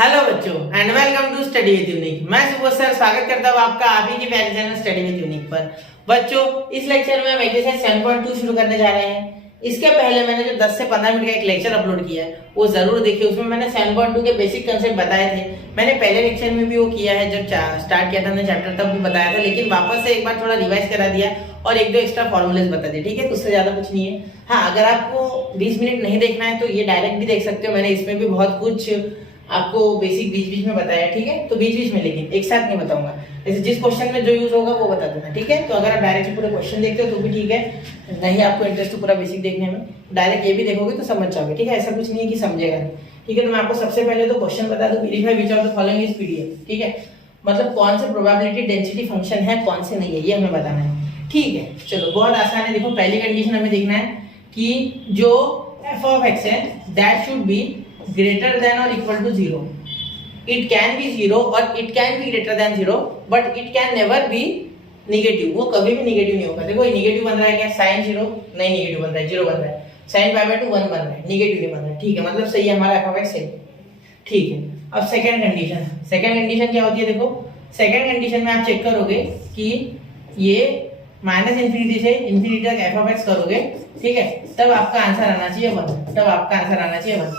Hello बच्चों and welcome to study with unique. मैं Subodh sir स्वागत करता हूँ आपका आप ही के प्यारे चैनल स्टडी विद यूनिक पर। बच्चों इस लेक्चर में हम एक्सरसाइज 7.2 शुरू करने जा रहे हैं। इसके पहले मैंने जो 10 से 15 मिनट का एक लेक्चर अपलोड किया है वो जरूर देखिए। उसमें मैंने 7.2 के बेसिक कंसेप्ट बताए थे। मैंने पहले लेक्चर में भी वो किया है, जब स्टार्ट किया था हमने चैप्टर तब भी बताया था, लेकिन वापस से एक बार थोड़ा रिवाइज करा दिया और एक दो एक्स्ट्रा फॉर्मूलेस बता दिए। ठीक है, तो उससे ज्यादा कुछ नहीं है। हाँ, अगर आपको 20 मिनट नहीं देखना है तो ये डायरेक्ट भी देख सकते हो। मैंने इसमें भी बहुत कुछ आपको बेसिक बीच बीच में बताया। ठीक है, तो बीच बीच में, लेकिन एक साथ नहीं बताऊंगा। जैसे जिस क्वेश्चन में जो यूज होगा वो बता दूंगा। ठीक है, तो अगर आप डायरेक्ट पूरे क्वेश्चन देखते हो तो भी ठीक है, नहीं आपको इंटरेस्ट तो पूरा बेसिक देखने में, डायरेक्ट ये भी देखोगे तो समझ जाओगे। ठीक है, ऐसा कुछ नहीं है कि समझेगा नहीं। ठीक है, तो मैं आपको सबसे पहले तो क्वेश्चन बता दूं, verify which of the following is PDF. ठीक है, मतलब कौन से प्रोबेबिलिटी डेंसिटी फंक्शन है, कौन से नहीं है, ये हमें बताना है। ठीक है, चलो बहुत आसान है। देखो पहली कंडीशन हमें देखना है कि जो f of x है that should be greater than और equal to 0। It can be 0 और it can be greater than 0, but it can never be negative। वो कभी भी नेगेटिव नहीं होगा। देखो ये नेगेटिव बन रहा है क्या, sin 0 नहीं नेगेटिव बन रहा है, 0 बन रहा है, sin पाई बाय 2 1 बन रहा है, नेगेटिव नहीं बन रहा है। ठीक है, मतलब सही है हमारा f of x है। ठीक है, अब सेकंड कंडीशन। सेकंड कंडीशन क्या होती है, देखो सेकंड कंडीशन में आप चेक करोगे कि ये माइनस इंफिनिटी से इंफिनिटी तक f of x करोगे, ठीक है, तब आपका आंसर आना चाहिए 1। तब आपका आंसर आना चाहिए 1।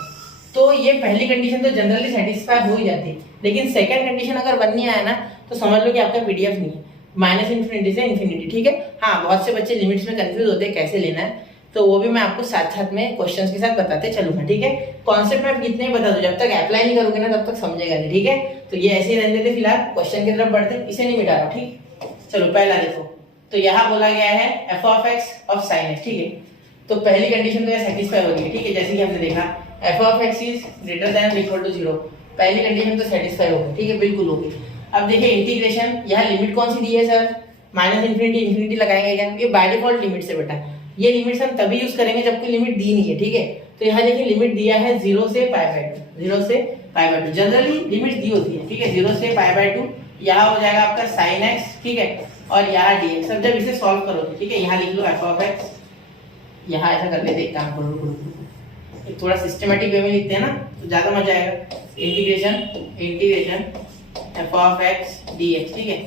तो ये पहली कंडीशन तो जनरली सेटिस्फाई हो ही जाती है, लेकिन सेकंड कंडीशन अगर 1 नहीं आया ना तो समझ लो कि आपका पीडीएफ नहीं है, माइनस इंफिनिटी से इंफिनिटी। ठीक है, हाँ बहुत से बच्चे लिमिट्स में कंफ्यूज होते हैं कैसे लेना है, तो वो भी मैं आपको साथ साथ में क्वेश्चंस के साथ बताते चलूंगा। ठीक है, कॉन्सेप्ट में आप कितने बता दो, जब तक अप्लाई नहीं करोगे ना तब तक समझेगा नहीं। ठीक है, तो ये ऐसे ही रहने देते, फिलहाल क्वेश्चन की तरफ बढ़ते, इसे नहीं मिटा रहा। ठीक, चलो पहला देखो, तो यहाँ बोला गया है f of x of sin x। ठीक है, तो पहली कंडीशन तो यह सेटिस्फाई होगी। ठीक है, जैसे कि हमने देखा f of x is greater than or equal to 0, पहली कंडीशन तो सेटिस्फाई होगी। ठीक है, बिल्कुल होगी। अब देखिए इंटीग्रेशन, यहाँ लिमिट कौन सी दी है सर, माइनस इंफिनिटी इंफिनिटी लगाएंगे क्या, ये बाय डिफॉल्ट लिमिट से बेटा, ये लिमिट्स हम तभी यूज करेंगे जब कोई लिमिट दी नहीं है। ठीक है, तो यहाँ देखिए लिमिट दिया है 0 से पाई बाय 2, 0 से पाई बाय 2 जनरली लिमिट दी होती है। ठीक है, 0 से पाई बाय 2, यहाँ हो जाएगा आपका sin x। ठीक है, और यहाँ dx। सब जब इसे सॉल्व करोगे, ठीक है, यहाँ लिख लो f of x, यहाँ ऐसा कर लेते, एक काम करो, थोड़ा सिस्टमैटिक वे में लिखते हैं ना तो ज्यादा मजा आएगा। Integration f of x dx। ठीक है,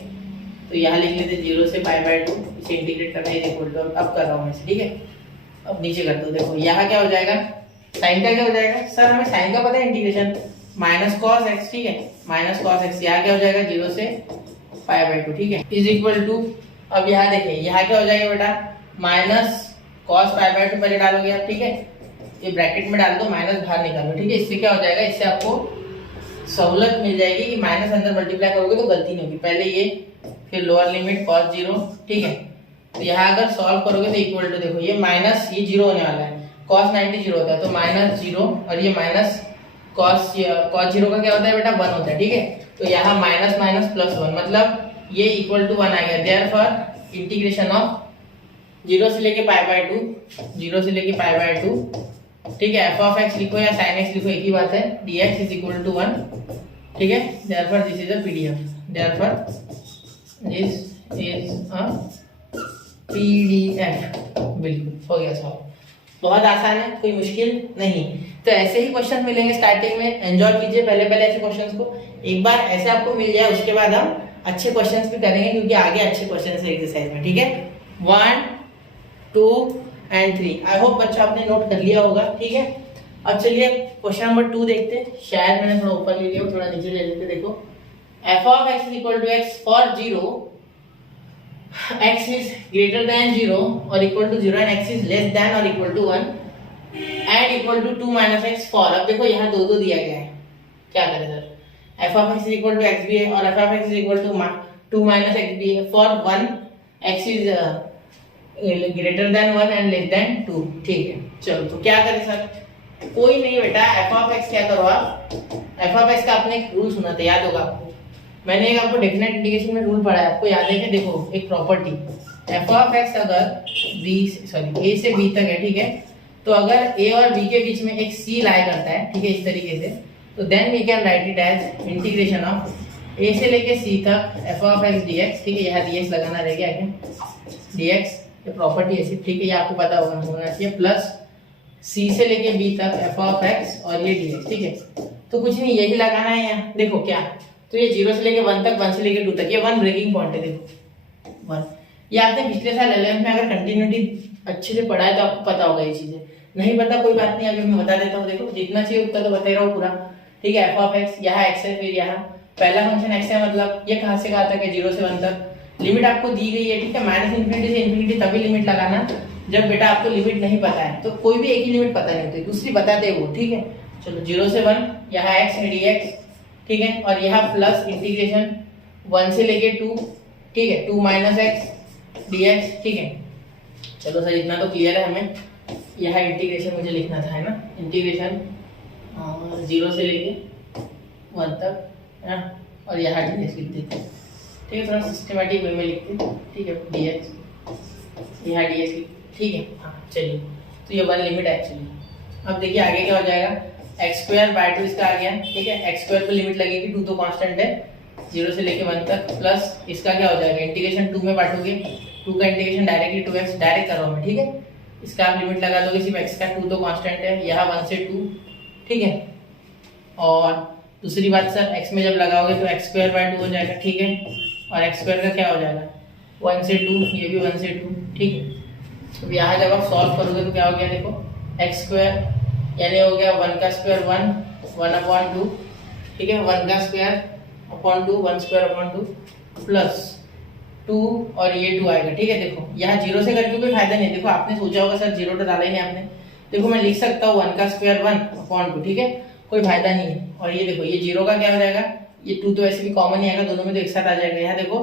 तो यहाँ लिख लेते 0 से पाई बाय 2, इसे इंटीग्रेट करना है इक्वल टू, अब कर रहा हूँ मैं। ठीक है, अब नीचे कर दो, देखो यहाँ क्या हो जाएगा, साइन का क्या हो जाएगा सर, हमें साइन का पता है, इंटीग्रेशन माइनस कॉस x। ठीक है, माइनस कॉस x, यहाँ क्या हो जाएगा 0 से पाई बाय 2। ठीक है, इज इक्वल टू, अब यहाँ देखिए यहाँ क्या हो जाएगा बेटा, माइनस कॉस पाई बाय 2 पहले डालोगे आप। ठीक है, ये ब्रैकेट में डाल दो, माइनस बाहर निकालो। ठीक है, इससे क्या हो जाएगा, इससे आपको सहूलत मिल जाएगी कि माइनस अंदर मल्टीप्लाई करोगे तो गलती नहीं होगी। पहले ये, फिर लोअर लिमिट cos 0। ठीक है, तो यहाँ अगर सॉल्व करोगे तो इक्वल टू, देखो ये माइनस, ये 0 होने वाला है, cos 90 0 होता है, तो माइनस 0 और ये माइनस cos 0 का क्या होता है बेटा 1 होता है। ठीक है, तो यहाँ माइनस माइनस प्लस 1, मतलब ये इक्वल टू 1 आएगा। देयरफॉर इंटीग्रेशन ऑफ 0 से लेके पाई बाय 2, 0 से लेके पाई बाय 2। ठीक है, f of x लिखो या sin x लिखो, एक ही बात है, dx is equal to 1। ठीक है, therefore this is a PDF, therefore this is a PDF। बिल्कुल हो गया सॉल्व, बहुत आसान है, कोई मुश्किल नहीं। तो ऐसे ही क्वेश्चन मिलेंगे स्टार्टिंग में, एंजॉय कीजिए पहले पहले ऐसे क्वेश्चंस को। एक बार ऐसे आपको मिल जाए उसके बाद हम अच्छे क्वेश्चंस भी करेंगे, क्योंकि आगे अच्छे क्वेश्चंस है एक्सरसाइज में। ठीक है, 1 2 एंड 3। आई होप बच्चा आपने नोट कर लिया होगा। ठीक है, अब चलिए क्वेश्चन नंबर 2 देखते हैं। शायद मैंने थोड़ा ऊपर ले लिया, थोड़ा नीचे ले लेते। देखो f of x is equal to x for 0, x is greater than 0 or equal to 0 and x is less than or equal to 1 and equal to 2 minus x for। अब देखो यहाँ दो दो दिया गया है, क्या करें sir, f of x is equal to x भी है और f of x is equal to 2 minus x भी है। for 1 x is greater than 1 and less than 2। ठीक है, चलो तो क्या करें सर, कोई नहीं बेटा, f of x क्या करो आप, f of x का आपने एक रूल सुना था, याद होगा आपको, मैंने एक आपको डेफिनेट इंटीग्रेशन में रूल पढ़ा है, आपको याद है कि देखो एक प्रॉपर्टी f of x अगर a से b तक है, ठीक है, तो अगर a और b के बीच में एक c लाया करता है, ठीक है, इस तरीके से, तो then we can write it as integration of a से लेके c तक f of x dx। ठीक है, यहाँ dx लगाना रह गया क्या, dx ये प्रॉपर्टी ऐसी। ठीक है, ये आपको पता होना चाहिए, प्लस c से लेके b तक f of x और ये dx। ठीक है, तो कुछ नहीं, यही लगाना है यहाँ। देखो क्या, तो ये 0 से लेके 1 तक, 1 से लेके 2 तक, ये 1 ब्रेकिंग पॉइंट है। देखो 1, ये आपने पिछले साल 11th में अगर कंटिन्यूटी अच्छे से पढ़ा है तो आपको पता होगा ये चीजें। नहीं पता कोई बात नहीं, अभी मैं बता देता हूँ। देखो जितना चाहिए उतना तो बता ही रहा हूँ पूरा, ठीक है। एफ ऑफ एक्स, यहाँ एक्स है, फिर यहाँ पहला फंक्शन एक्स है, मतलब ये कहाँ से कहाँ तक है, 0 से 1 तक। लिमिट आपको दी गई है, ठीक है। -∞ से इन्फिनिटी तभी लिमिट लगाना जब बेटा आपको लिमिट नहीं पता है। तो कोई भी एक ही लिमिट पता नहीं होती, दूसरी बताते वो, ठीक है। चलो 0 से 1, यहाँ एक्स है dx, ठीक है। और यहाँ प्लस इंटीग्रेशन 1 से लेके 2, ठीक है, 2 - x dx, ठीक है। चलो सर इतना तो क्लियर है हमें। यहाँ इंटीग्रेशन मुझे लिखना था, है ना, इंटीग्रेशन 0 से लेके 1 तक, है ना। और यहाँ dx लिख देते हैं, ठीक है, थोड़ा सिस्टमेटिक वे में लिखते हैं, ठीक है। dx, यहाँ dx, ठीक है। हाँ चलिए, तो ये 1 लिमिट एक्चुअली। अब देखिए आगे क्या हो जाएगा, x²/2 इसका आ गया, ठीक है। x² पे लिमिट लगेगी, 2 तो कांस्टेंट है, 0 से लेके 1 तक, प्लस इसका क्या हो जाएगा, इंटीग्रेशन 2 में बांटोगे, 2 का इंटीग्रेशन डायरेक्टली 2x, डायरेक्ट कर रहा हूँ मैं, ठीक है। इसका आप लिमिट लगा दोगे सिर्फ x का, 2 तो कांस्टेंट है, यहाँ 1 से 2, ठीक है। और दूसरी बात सर, x में जब लगाओगे तो x²/2 हो जाएगा, ठीक है। और x² का क्या हो जाएगा, 1 से 2, ये भी 1 से 2, ठीक है। तो यहाँ जब आप सॉल्व करोगे तो क्या हो गया, देखो x² यानी हो गया 1 का स्क्वायर 1/2, ठीक है। 1 का स्क्वायर अपॉन 2, 1/2 प्लस 2 और ये 2 आएगा, ठीक है। देखो यहाँ 0 से करके कोई फायदा नहीं। देखो आपने सोचा होगा सर 0 तो डाला ही नहीं आपने, देखो मैं लिख सकता हूँ 1 का स्क्वायर 1/2, ठीक है, कोई फायदा नहीं है। और ये देखो ये 0 का क्या हो जाएगा, ये 2 तो ऐसे भी कॉमन ही आएगा, दोनों में तो एक साथ आ जाएगा। यहाँ देखो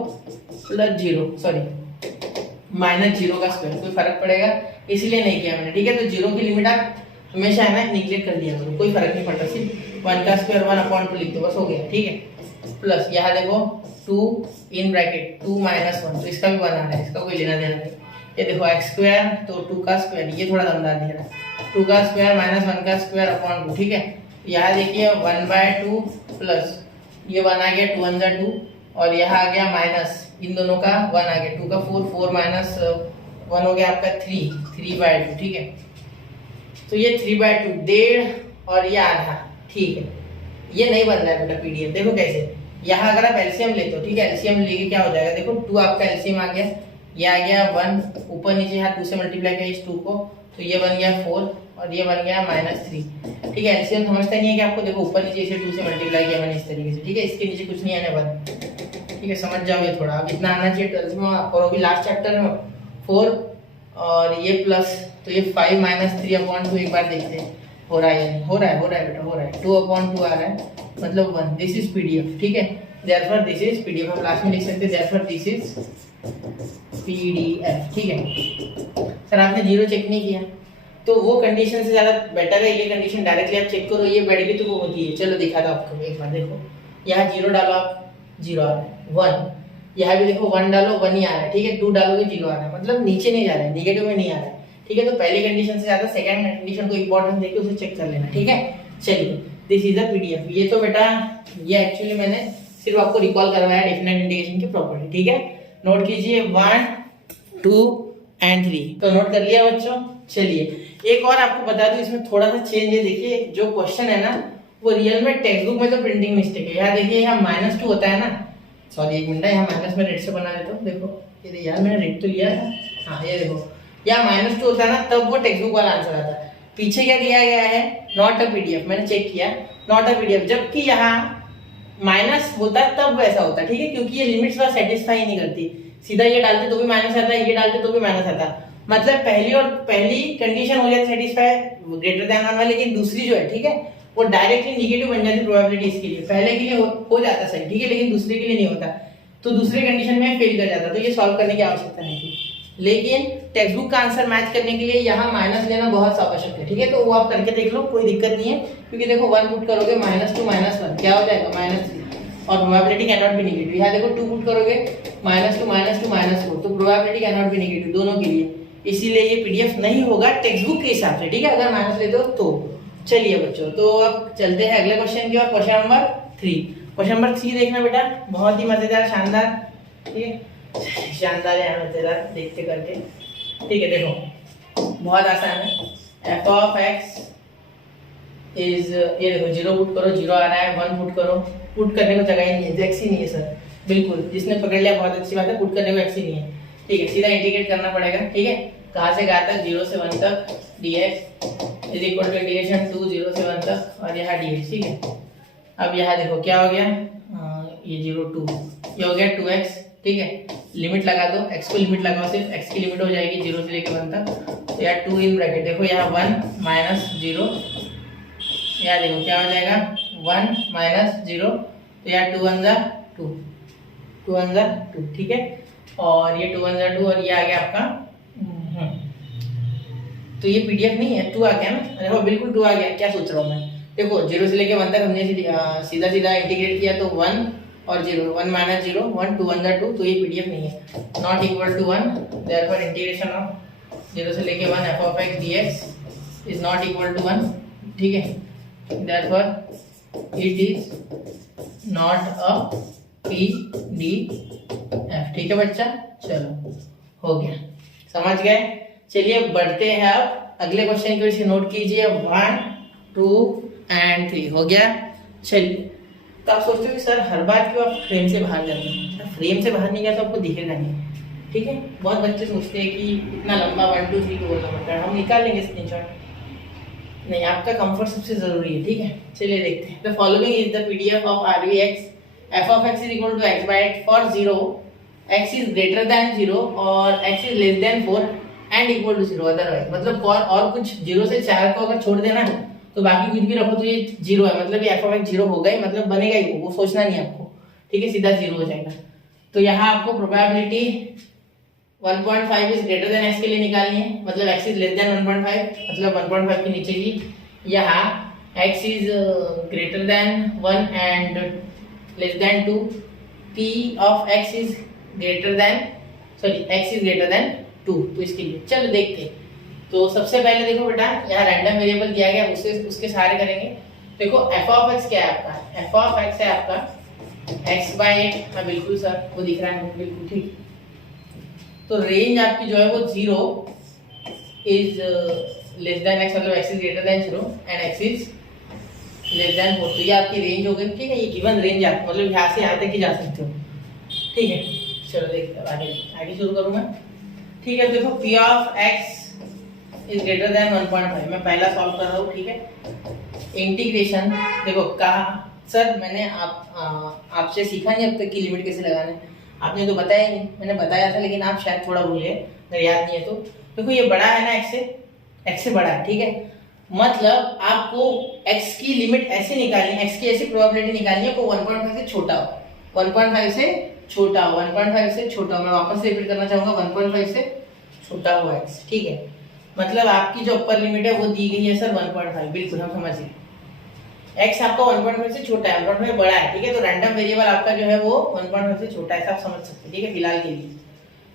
-0 का स्क्वायर, कोई फर्क पड़ेगा इसलिए नहीं किया मैंने, ठीक है। तो 0 की लिमिट आप हमेशा है ना निगलेक्ट कर दिया करो, कोई फर्क नहीं पड़ता, सिर्फ 1 का स्क्वायर 1/2 लिख दो, बस हो गया, ठीक है। प्लस यहाँ देखो 2 इन ब्रैकेट 2 - 1, तो इसका भी 1 आ रहा है, इसका कोई लेना देना नहीं। ये देखो x² तो 2 का स्क्वायर, ये थोड़ा दमदार दिख रहा है, 2 का स्क्वायर - 1 का स्क्वायर अपॉन 2, ठीक है। यहाँ देखिए 1/2 प्लस ये 1 आ गया, 2 × 1 = 2, और यहाँ आ गया माइनस इन दोनों का 1 आ गया, 2 का 4, 4 - 1 हो गया आपका 3/2, ठीक है। तो ये 3/2 1.5 और ये आधा, ठीक है। ये नहीं बन रहा है बेटा पीडीएफ, देखो कैसे। यहाँ अगर आप एलसीएम लेते हो, ठीक है, एलसीएम लेके क्या हो जाएगा, देखो 2 आपका एलसीएम आ गया, ये आ गया 1, ऊपर नीचे यहाँ 2 से मल्टीप्लाई किया इस 2 को, तो ये बन गया 4 और ये बन गया -3, ठीक है। एलसीएम समझता नहीं है कि आपको, देखो ऊपर नीचे इसे 2 से मल्टीप्लाई किया मैंने इस तरीके से, ठीक है। इसके नीचे कुछ नहीं आने वाला, ठीक है, समझ जाओगे थोड़ा। अब इतना आना चाहिए 12th में, और अभी लास्ट चैप्टर में 4 और ये प्लस, तो ये 5 - 3/2 एक बार देखते हैं हो रहा है या नहीं। हो रहा है बेटा, हो रहा है, 2/2 आ रहा है, मतलब 1। दिस इज पीडीएफ, ठीक है। देयरफॉर दिस इज पीडीएफ, हम लास्ट में लिख सकते हैं देयरफॉर दिस इज पीडीएफ, ठीक है। सर आपने 0 चेक नहीं किया, तो वो कंडीशन से ज्यादा बेटर है ये कंडीशन, डायरेक्टली आप चेक करो, ये बढ़ गई तो वो होती है। चलो दिखा दो आपको एक बार, देखो यहाँ 0 डालो आप, 0 आ रहा है, 1, यहाँ भी देखो 1 डालो 1 ही आ रहा है, ठीक है। 2 डालोगे 0 आ रहा है, मतलब नीचे नहीं जा रहा है, नेगेटिव में नहीं आ रहा है, ठीक है। तो पहली कंडीशन से ज्यादा सेकंड कंडीशन को इंपॉर्टेंस देके उसे चेक कर लेना, ठीक है। चलिए दिस इज द पीडीएफ। ये तो बेटा ये एक्चुअली मैंने सिर्फ आपको रिकॉल करवाया डेफिनेट इंटीग्रेशन की प्रॉपर्टी, ठीक है। नोट कीजिए 1, 2 और 3, तो नोट कर लिया बच्चों। चलिए एक और आपको बता दूं, इसमें थोड़ा सा चेंज है। देखिए जो क्वेश्चन है ना वो रियल में टेक्स्ट बुक में तो प्रिंटिंग मिस्टेक है। यहाँ देखिए यहाँ -2 होता है ना, सॉरी एक मिनट, यहाँ माइनस में रेड से बना देता हूँ। देखो ये यार मैंने रेड तो लिया था, हाँ ये देखो यहाँ -2 होता है ना, तब वो टेक्स्ट बुक वाला आंसर आता है। पीछे क्या दिया गया है, नॉट अ पीडीएफ, मैंने चेक किया नॉट अ पीडीएफ, जबकि यहाँ माइनस होता है तब वैसा होता है, ठीक है, क्योंकि ये लिमिट्स वहाँ सेटिस्फाई नहीं करती। सीधा ये डालते तो भी माइनस आता है, ये डालते तो भी माइनस आता है, मतलब पहली कंडीशन हो जाती सेटिस्फाई ग्रेटर देन 1 वाली, लेकिन दूसरी जो है, ठीक है, वो डायरेक्टली निगेटिव बन जाती प्रोबेबिलिटी इसके लिए। पहले के लिए हो जाता सही, ठीक है, लेकिन दूसरे के लिए नहीं होता, तो दूसरे कंडीशन में फेल कर जाता, तो ये सॉल्व करने की आवश्यकता नहीं थी। लेकिन टेक्स्ट बुक का आंसर मैच करने के लिए यहाँ माइनस लेना बहुत आवश्यक है, ठीक है, तो वो आप करके देख लो, कोई दिक्कत नहीं है, क्योंकि देखो 1 पुट करोगे -2 -1 क्या हो जाएगा -3, और probability can not be negative. यहाँ देखो 2 पुट करोगे -2 -2 -4, तो probability can not be negative दोनों के लिए, इसीलिए ये पीडीएफ नहीं होगा टेक्स्ट बुक के हिसाब से, ठीक है, अगर माइनस लेते हो तो। चलिए बच्चों, तो अब चलते हैं अगले क्वेश्चन की ओर, क्वेश्चन नंबर 3। क्वेश्चन नंबर 3 देखना बेटा, बहुत ही मजेदार, शानदार, ठीक है, शानदार है मजेदार, देखते करके, ठीक है। देखो बहुत आसान है, f of x इज, ये देखो 0 पुट करो, 0 आ रहा है, 1 पुट करो, पुट करने को जगह ही नहीं है, एक्स ही नहीं है सर। बिल्कुल, जिसने पकड़ लिया बहुत अच्छी बात है, पुट करने को एक्स ही नहीं है। ठीक है, सीधा इंटीग्रेट करना पड़ेगा। ठीक है, कहाँ से कहाँ तक, 0 से 1 तक dx is equal to integration 2 0 से 1 तक और यहाँ dx। ठीक है, अब यहाँ देखो क्या हो गया, ये 0 2, ये हो गया 2x। ठीक है, लिमिट लगा दो, x को लिमिट लगाओ, सिर्फ x की लिमिट हो जाएगी 0 से लेकर 1 तक। तो यहाँ 2 इन ब्रैकेट, देखो यहाँ 1 माइनस 0, यहाँ देखो क्या हो जाएगा 1 माइनस 0, तो यहाँ 2 1 जा 2, 2 1 जा 2। ठीक है, और ये 2 1 जा 2 और ये आ गया आपका तो ये पीडीएफ नहीं है, 2 आ गया ना, देखो बिल्कुल 2 आ गया। क्या सोच रहा हूँ मैं, देखो 0 से लेके 1 तक हमने सीधा सीधा इंटीग्रेट किया तो 1 और 0, 1 माइनस 0 1, 2 1 जा 2, तो ये पीडीएफ नहीं है, not equal to 1। Therefore integration of 0 से लेके 1 f of x dx is not equal to 1। ठीक है, therefore it is not a PDF. ठीक है बच्चा, चलो हो गया, समझ गए। चलिए बढ़ते हैं अब अगले क्वेश्चन की ओर से, नोट कीजिए 1 2 एंड 3 हो गया। चलिए, तो आप सोचते हो कि सर हर बार क्यों आप फ्रेम से बाहर जाते हैं, फ्रेम से बाहर नहीं गया तो आपको दिखेगा नहीं। ठीक है, बहुत बच्चे सोचते हैं कि इतना लंबा 1 2 3 बोलना पड़ता है, हम निकाल लेंगे स्क्रीनशॉट। नहीं, आपका कंफर्ट सबसे जरूरी है। ठीक है, चलिए देखते हैं। The following is the PDF of RVX f of x is equal to x by 8 for 0 x is greater than 0 और x is less than 4 and equal to 0 otherwise. मतलब और कुछ 0 से 4 को अगर छोड़ देना तो बाकी कुछ भी रखो तो ये 0 है, मतलब ये f of x 0 होगा ही, मतलब बनेगा ही, वो सोचना नहीं आपको। ठीक है, सीधा 0 हो जाएगा। तो यहाँ आपको probability 1.5 is greater then x के लिए निकालनी है, मतलब x इज लेस देन 1.5, मतलब 1.5 के नीचे की। यहाँ x is greater than 1 and less than 2, p of x is greater than x is greater than 2। तो इसके लिए चलो देखते हैं। तो सबसे पहले देखो बेटा, यहाँ रैंडम वेरिएबल दिया गया, उसके सारे करेंगे। देखो f of x क्या है आपका, f of x है आपका x by 8। हाँ बिल्कुल सर, वो दिख रहा है बिल्कुल ठीक। तो रेंज आपकी जो है वो 0 इज लेस देन x, मतलब x is greater than 0 and x is less than 4। तो ये आपकी रेंज हो गई। ठीक है, ये गिवन रेंज आप मतलब यहाँ से यहाँ तक ही जा सकते हो। ठीक है, चलो देखते हैं आगे शुरू करूँ मैं। ठीक है, देखो p of x is greater then 1.5, मैं पहला सॉल्व कर रहा हूँ। ठीक है, इंटीग्रेशन देखो कहा सर मैंने आपसे सीखा नहीं अब तक की लिमिट कैसे लगाना है, आपने तो बताया नहीं, मैंने बताया था लेकिन आप शायद थोड़ा भूल गए, अगर याद नहीं है तो। देखो ये बड़ा है ना, x से बड़ा है। ठीक है, मतलब आपको x की लिमिट ऐसे निकालनी है, x की ऐसी प्रोबेबिलिटी निकालनी है को 1.5 से छोटा हो, 1.5 से छोटा हो, 1.5 से छोटा हो। मैं वापस से रिपीट करना चाहूंगा, 1.5 से छोटा हो x। ठीक है, मतलब आपकी जो अपर लिमिट है वो दी गई है सर 1.5, बिल्कुल हम समझ गए। x आपका 1.5 से छोटा है, 1.5 बड़ा है। ठीक है, तो रैंडम वेरिएबल आपका जो है वो 1.5 से छोटा है, आप समझ सकते हैं। ठीक है, फिलहाल के लिए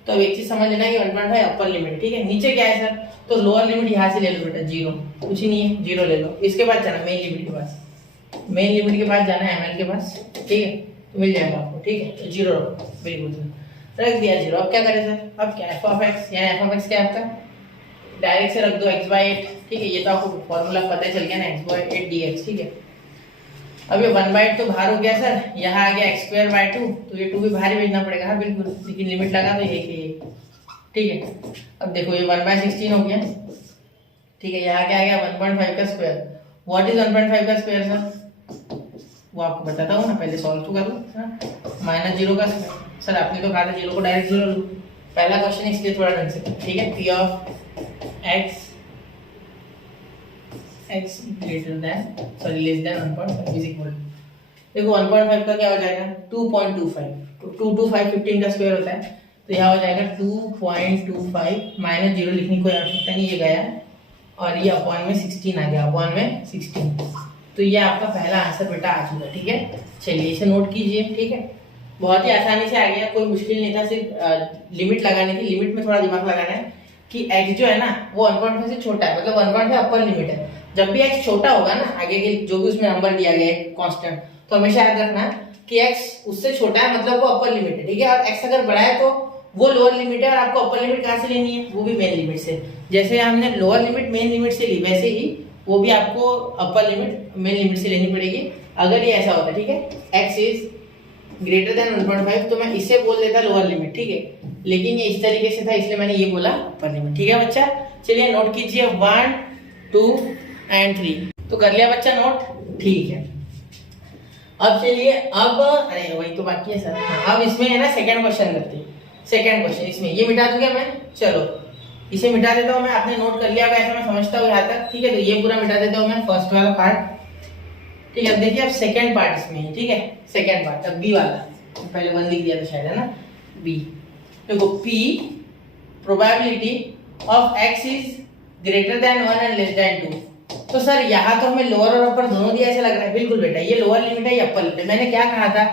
तो अब एक चीज समझ लेना कि 1.5 अपर लिमिट। ठीक है, नीचे क्या है सर, तो लोअर लिमिट यहाँ से ले लो बेटा, 0, कुछ ही नहीं है, 0 ले लो। इसके बाद जाना मेन लिमिट के पास, मेन लिमिट के पास जाना है ml के पास। ठीक है, तो मिल जाएगा आपको। ठीक है, तो 0 रखो, बिल्कुल रख दिया 0। अब क्या करें सर, अब क्या f of x, यानी f of x क्या है आपका, डायरेक्ट से रख दो x by 8। ठीक है, ये तो आपको फॉर्मूला पता चल गया ना, x by 8 dx। ठीक है, अब ये 1/8 तो बाहर हो गया सर, यहाँ आ गया x²/2, तो ये 2 भी बाहर ही भेजना पड़ेगा। हाँ बिल्कुल, लेकिन लिमिट लगा तो ये। ठीक है, अब देखो ये 1/16 हो गया। ठीक है, यहाँ क्या आ गया 1.5 का स्क्वायर। व्हाट इज 1.5 का स्क्वायर सर, वो आपको बताता हूँ ना, पहले सॉल्व तो कर लो। -0 का स्क्वायर, सर आपने तो कहा था 0 को डायरेक्ट 0 लो, पहला क्वेश्चन इसलिए थोड़ा ढंग से। ठीक है, p of x greater than less than 1.5 is equal, देखो 1.5 का क्या हो जाएगा 2.25, तो 225 15 का स्क्वायर होता है, तो यहाँ हो जाएगा 2.25 -0 लिखने की कोई आवश्यकता नहीं, ये गया और ये अपॉन में 16 आ गया, अपॉन में 16। तो ये आपका पहला आंसर बेटा आ चुका। ठीक है, चलिए इसे नोट कीजिए। ठीक है, बहुत ही आसानी से आ गया, कोई मुश्किल नहीं था, सिर्फ लिमिट लगाने की, लिमिट में थोड़ा दिमाग लगाना है कि x जो है ना वो 1.5 से छोटा है, मतलब 1.5 अपर लिमिट है। जब भी x छोटा होगा ना, आगे के जो भी उसमें नंबर दिया गया है कांस्टेंट, तो हमेशा याद रखना कि x उससे छोटा है, मतलब वो अपर लिमिट है। ठीक है, और x अगर बड़ा है तो वो लोअर लिमिट है, और आपको अपर लिमिट कहाँ से लेनी है, वो भी मेन लिमिट से। जैसे हमने लोअर लिमिट मेन लिमिट से ली, वैसे ही वो भी आपको अपर लिमिट मेन लिमिट से लेनी पड़ेगी। अगर ये ऐसा होता है, ठीक है, x इज ग्रेटर देन 1.5 तो मैं इसे बोल देता लोअर लिमिट, ठीक है, लेकिन ये इस तरीके से था इसलिए मैंने ये बोला अपर लिमिट। ठीक है बच्चा, चलिए नोट कीजिए 1, 2 एंड 3। तो कर लिया बच्चा नोट, ठीक है। अब चलिए, अब अरे वही तो बाकी है सर। हाँ, अब इसमें है ना सेकंड क्वेश्चन करते हैं। सेकंड क्वेश्चन इसमें ये मिटा दूंगा मैं, चलो इसे मिटा देता हूँ मैं। आपने नोट कर लिया होगा ऐसा मैं समझता हूँ यहाँ तक, ठीक है। तो ये पूरा मिटा देता हूँ मैं, फर्स्ट वाला पार्ट, ठीक है। अब देखिए अब सेकंड पार्ट इसमें है, ठीक है, सेकंड पार्ट। अब बी वाला, पहले 1 लिख दिया था शायद, है ना, बी। देखो P probability of x is greater than 1 and less than 2। तो सर यहाँ तो हमें लोअर और अपर दोनों दिया ऐसा लग रहा है। बिल्कुल बेटा, ये लोअर लिमिट है, ये अपर लिमिट है। मैंने क्या कहा था,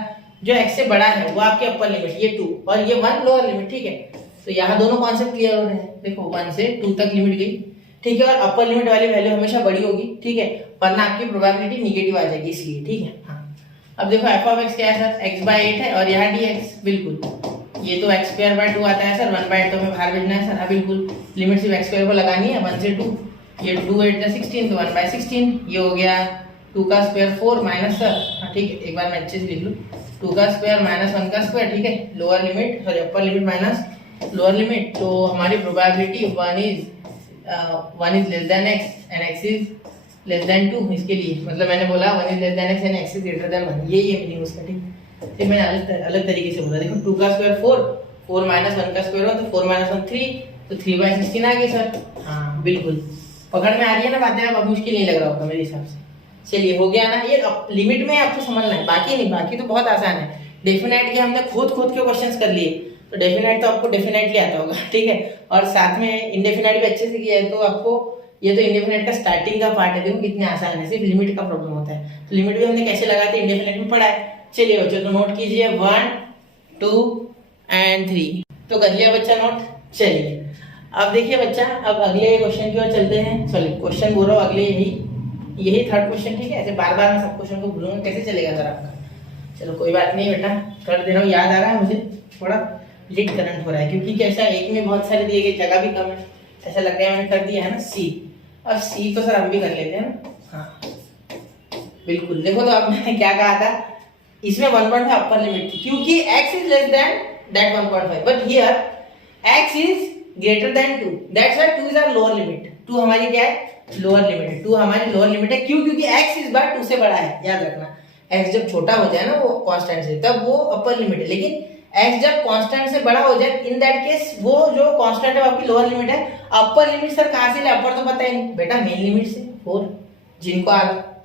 जो x से बड़ा है वो आपके अपर लिमिट, ये 2 और ये 1 लोअर लिमिट, ठीक है। तो यहाँ दोनों कॉन्सेप्ट क्लियर हो रहे हैं। देखो 1 से 2 तक लिमिट गई, ठीक है, और अपर लिमिट वाली वैल्यू हमेशा बड़ी होगी, ठीक है, वरना आपकी प्रोबेबिलिटी निगेटिव आ जाएगी इसलिए, ठीक है। हाँ, अब देखो f ऑफ x क्या है सर, x/8 है और यहाँ dx, बिल्कुल ये तो x²/2 आता है सर, 1/8 तो हमें बाहर भेजना है सर। हाँ बिल्कुल, लिमिट सिर्फ x² को लगानी है, 1 से 2, ये 2 8 16 तो 1/16, ये हो गया 2 का स्क्वायर 4 माइनस सर, हाँ ठीक है, एक बार मैं अच्छे से लिख लूँ, 2 का स्क्वायर माइनस 1 का स्क्वायर, ठीक है, lower limit sorry upper limit minus lower limit. तो हमारी probability 1 is less than x and x is less then 2। इसके लिए मतलब मैंने बोला 1 is less than x and x is greater than 1, ये मीनिंग उसका, ठीक है। फिर मैंने अलग तरीके से बोला, देखो 2 का स्क्वायर 4 माइनस 1 का स्क्वायर 1 तो 4 माइनस 1 3, तो 3/16 आ गई सर। हाँ बिल्कुल, पकड़ में आ रही है ना बातें, अब मुश्किल नहीं लग रहा होगा मेरे हिसाब से। चलिए हो गया ना, ये लिमिट में आपको समझना है, बाकी नहीं, बाकी तो बहुत आसान है। डेफिनेट के हमने खोद के क्वेश्चंस कर लिए, तो डेफिनेट तो आपको डेफिनेटली आता होगा, ठीक है। और साथ में इंडेफिनेट भी अच्छे से किया है, तो आपको ये तो इंडेफिनेट का स्टार्टिंग का पार्ट है, देखो कितने आसान है, सिर्फ लिमिट का प्रॉब्लम होता है। तो लिमिट भी हमने कैसे लगाते हैं इंडेफिनेट में पढ़ा है। चलिए बच्चों, तो नोट कीजिए 1, 2 एंड 3। तो कर लिया बच्चा नोट। चलिए अब देखिए बच्चा, अब अगले क्वेश्चन की ओर चलते हैं। चलिए क्वेश्चन बोल रहा हूँ अगले, यही थर्ड क्वेश्चन, ठीक है। ऐसे बार बार मैं सब क्वेश्चन को भूलूंगा, कैसे चलेगा सर आपका। चलो कोई बात नहीं बेटा, कर दे रहा हूँ, याद आ रहा है मुझे, थोड़ा लिट करंट हो रहा है, क्योंकि कैसा एक में बहुत सारे दिए गए, जगह भी कम है, ऐसा लग रहा है मैंने कर दिया है ना सी। अब सी तो सर हम भी कर लेते हैं ना, हाँ बिल्कुल। देखो तो अब मैंने क्या कहा था, इसमें 1.5 अपर लिमिट थी, क्योंकि x is less than that 1.5, but here x is greater than 2, that's why 2 is our lower limit. 2 हमारी क्या है, लोअर लिमिट है, 2 हमारी लोअर लिमिट है। क्यों, क्योंकि x इस बार 2 से बड़ा है, याद रखना। x जब छोटा हो जाए ना वो कांस्टेंट से, तब वो अपर लिमिट है, लेकिन x जब कांस्टेंट से बड़ा हो जाए, इन दैट केस वो जो कांस्टेंट है आपकी लोअर लिमिट है। अपर लिमिट सर कहां से ले, अपर तो पता ही नहीं बेटा, मेन लिमिट से। 4 जिनको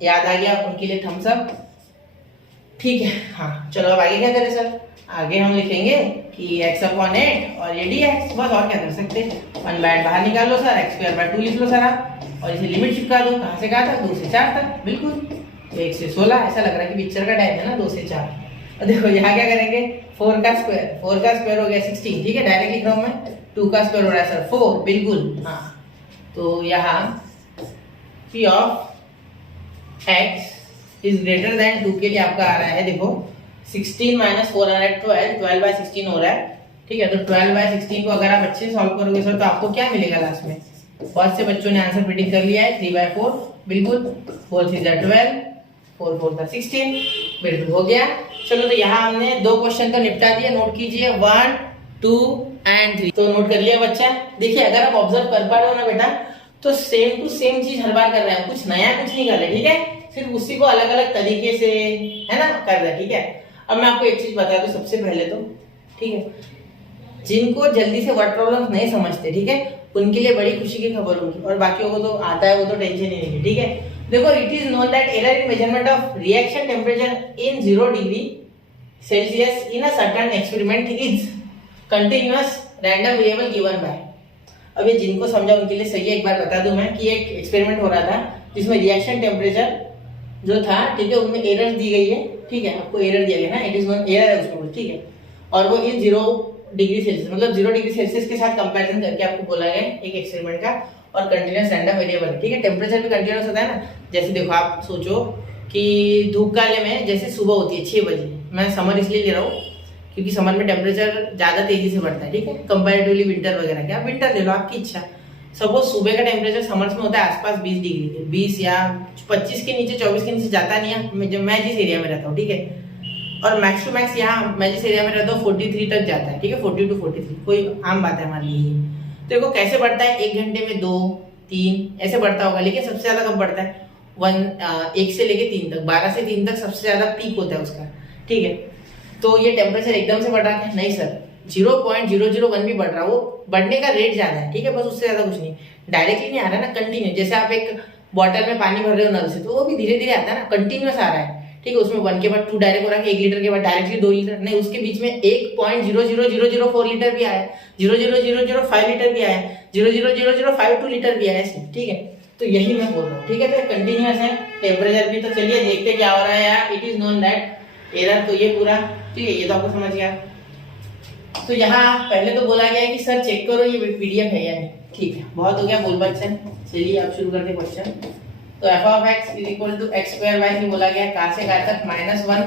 याद आ गया उनके लिए थम्स अप, ठीक है। हाँ चलो अब आगे क्या करें सर, आगे हम लिखेंगे कि x/8 और ये dx, बस और क्या कर सकते हैं। 1/8 बाहर निकाल लो सर, x²/2 लिख लो सर आप, और इसे लिमिट चिपका दो, कहां से कहा था, 2 से 4 तक, बिल्कुल। तो 1 से 16, ऐसा लग रहा है कि पिक्चर का टाइम है ना, 2 से 4। और देखो यहाँ क्या करेंगे, 4 का स्क्वायर हो गया 16, ठीक है, डायरेक्ट लिख रहा हूँ मैं। 2 का स्क्वायर हो रहा है सर 4, बिल्कुल। हाँ तो यहाँ p of x is greater than 2 के लिए आपका आ रहा है, देखो 16 माइनस 4 आ रहा है 12, 12/16 हो रहा है, ठीक है। तो 12/16 को अगर आप अच्छे से सॉल्व करोगे सर, तो आपको क्या मिलेगा लास्ट में। बहुत से बच्चों ने आंसर प्रिडिक्ट कर लिया है, 3/4, बिल्कुल। 4 3 12, 4 4 16, बिल्कुल हो गया। चलो तो यहाँ हमने 2 क्वेश्चन तो निपटा दिया, नोट कीजिए 1, 2 एंड 3। तो नोट कर लिया बच्चा। देखिए अगर आप ऑब्जर्व कर पा रहे हो ना बेटा, तो सेम टू सेम चीज हर बार कर रहे हैं, कुछ नया कुछ नहीं कर रहे, ठीक है, सिर्फ उसी को अलग अलग तरीके से, है ना, कर रहे हैं, ठीक है। अब मैं आपको एक चीज बता दूं सबसे पहले तो, ठीक है, जिनको जल्दी से वर्ड प्रॉब्लम्स नहीं समझते, ठीक है, उनके लिए बड़ी खुशी की खबर होगी, और बाकियों को तो आता है, वो तो टेंशन ही नहीं है, ठीक है। देखो it is known that error in measurement of reaction temperature in 0 degree Celsius in a certain experiment is continuous random variable given by. अब ये जिनको समझा उनके लिए सही है, एक बार बता दूं मैं कि एक एक्सपेरिमेंट हो रहा था जिसमें रिएक्शन टेम्परेचर जो था, ठीक है, उनमें एरर दी गई है, ठीक है, आपको एरर दिया गया ना, इट इज नोन एरर है उसमें, ठीक है, और वो इन 0 डिग्री सेल्सियस, मतलब 0 डिग्री सेल्सियस के साथ कंपैरिजन करके आपको बोला गया एक एक्सपेरिमेंट का, और कंटीन्यूअस रैंडम वेरिएबल, ठीक है। टेम्परेचर भी कंटीन्यूअस होता है ना, जैसे देखो आप सोचो कि धूप काले में जैसे सुबह होती है 6 बजे, मैं समर इसलिए ले रहा हूँ क्योंकि समर में टेम्परेचर ज्यादा तेजी से बढ़ता है, ठीक है, कंपैरेटिवली विंटर वगैरह, क्या विंटर ले लो आपकी इच्छा। सपोज सुबह का टेम्परेचर समर्स में होता है आसपास 20 डिग्री के, 20 या 25 के नीचे, 24 के नीचे जाता नहीं है मैं जिस एरिया में रहता हूँ, ठीक है। और मैक्स टू मैक्स यहाँ मैं जिस एरिया में रहता हूँ 43 तक जाता है, ठीक है, 40 to 43 कोई आम बात है हमारे लिए। तो देखो कैसे बढ़ता है, 1 घंटे में 2, 3 ऐसे बढ़ता होगा, लेकिन सबसे ज्यादा कब बढ़ता है 1 से लेके 3 तक, 12 से 3 तक सबसे ज्यादा पीक होता है उसका, ठीक है। तो ये टेम्परेचर एकदम से बढ़ रहा है? नहीं सर, 0.001 भी बढ़ रहा है, वो बढ़ने का रेट ज्यादा है, ठीक है, बस उससे ज्यादा कुछ नहीं। डायरेक्टली नहीं आ रहा है ना, कंटिन्यू, जैसे आप एक बॉटल में पानी भर रहे हो नल से, तो वो भी धीरे धीरे आता है ना, कंटिन्यूअस आ रहा है, ठीक है। उसमें 1 के बाद 2 डायरेक्ट हो रहा है, 1 लीटर के बाद डायरेक्टली 2 लीटर नहीं, उसके बीच में 1.00004 लीटर भी आया, 0.00005 लीटर भी आया, 0.00052 लीटर भी आया, ठीक है। तो यही मैं बोल रहा हूँ, ठीक है। तो कंटिन्यूअस है टेम्परेचर भी। तो चलिए देखते क्या हो रहा है यार। It is known that error, तो ये पूरा ठीक है, ये तो आपको समझ गया। तो यहाँ पहले तो बोला गया है कि सर चेक करो ये पीडीएफ है या नहीं, ठीक है, बहुत हो गया बोल बच्चन। चलिए अब शुरू करते क्वेश्चन। तो f of x is equal to x square y बोला गया है, कहाँ से कहाँ तक -1,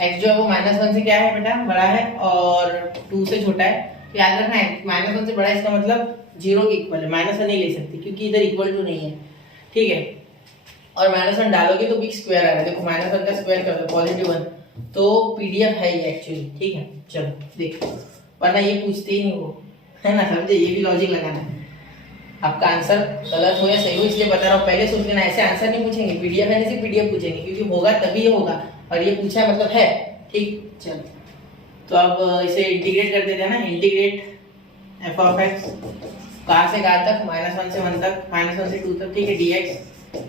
x जो है वो -1 से क्या है बेटा, बड़ा है, और 2 से छोटा है। तो याद रखना है -1 से बड़ा है, इसका मतलब 0 के इक्वल है, -1 नहीं ले सकती क्योंकि इधर इक्वल टू नहीं है, ठीक है। और -1 डालोगे तो भी स्क्वायर आएगा, देखो -1 का स्क्वायर क्या होता है, +1। तो पीडीएफ है ये एक्चुअली, ठीक है। चलो देखो, वरना ये पूछते ही नहीं वो, है ना, समझे, ये भी लॉजिक लगाना है। आपका आंसर गलत हो या सही हो इसलिए बता रहा हूँ, पहले सोच लेना, ऐसे आंसर नहीं पूछेंगे, पीडीएफ है नहीं, पीडीएफ पूछेंगे, क्योंकि होगा तभी ये होगा, और ये पूछा है मतलब है, ठीक। चलो तो अब इसे इंटीग्रेट कर देते हैं ना, इंटीग्रेट f of x कहाँ से कहाँ तक, -1 से 1 तक, -1 से 2 तक, ठीक है, dx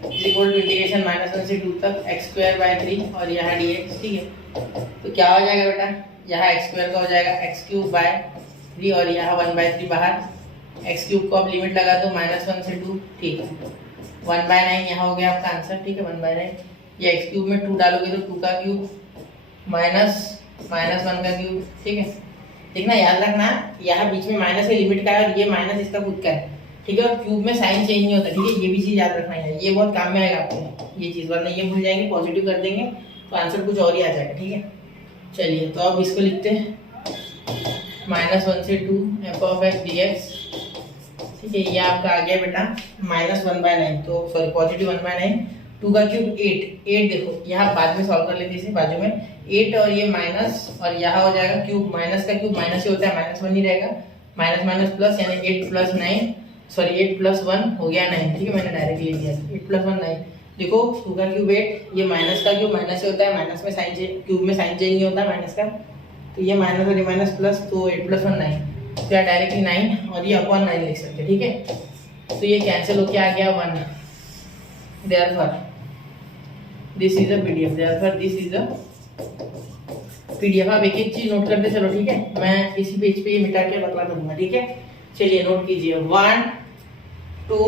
is equal to integration -1 से 2 तक x स्क्वायर बाय 3 और यहाँ dx, ठीक है। तो क्या हो जाएगा बेटा, यहाँ x स्क्वायर का हो जाएगा x क्यूब बाय 3 और यहाँ 1/3 बाहर, x क्यूब को आप लिमिट लगा दो -1 से 2, ठीक है, 1/9 यहाँ हो गया आपका आंसर, ठीक है, 1/9। ये x क्यूब में 2 डालोगे तो 2 का क्यूब -1 का क्यूब, ठीक है। देखना याद रखना, यहाँ बीच में माइनस है लिमिट का है, और ये माइनस इसका खुद का है, ठीक है। और क्यूब में साइन चेंज नहीं होता, ठीक है, ये भी चीज याद रखना है, ये बहुत काम में आएगा आपको ये चीज, वरना ये भूल जाएंगे, पॉजिटिव कर देंगे तो आंसर कुछ और ही आ जाएगा, ठीक है। चलिए तो अब इसको लिखते हैं, -1 से 2 f of x dx, ठीक है, ये आपका आ गया बेटा -1/9, तो सॉरी पॉजिटिव 1/9, 2 का क्यूब 8 देखो यहाँ बाद में सॉल्व कर लेते इसे, बाजू में 8 और ये माइनस, और यहाँ हो जाएगा क्यूब, माइनस का क्यूब माइनस ही होता है, -1 ही रहेगा, माइनस प्लस, यानी 8 + 9 सॉरी 8 + 1 हो गया 9, ठीक है, मैंने डायरेक्ट ले लिया, 8 + 1 9। देखो 2 का क्यूब 8, ये माइनस का क्यूब माइनस ही होता है, माइनस में साइन चेंज, क्यूब में साइन चेंज नहीं होता है माइनस का, तो ये माइनस और ये माइनस प्लस, तो 8 + 1 9, तो यार डायरेक्टली 9 और ये अपॉन 9 लिख सकते हैं, ठीक है। तो ये कैंसिल होके आ गया 1, therefore this is a PDF, therefore this is a PDF. आप एक एक चीज नोट करते चलो, ठीक है, मैं इसी पेज पे ये मिटा के बतला दूंगा, ठीक है। चलिए नोट कीजिए, 1 2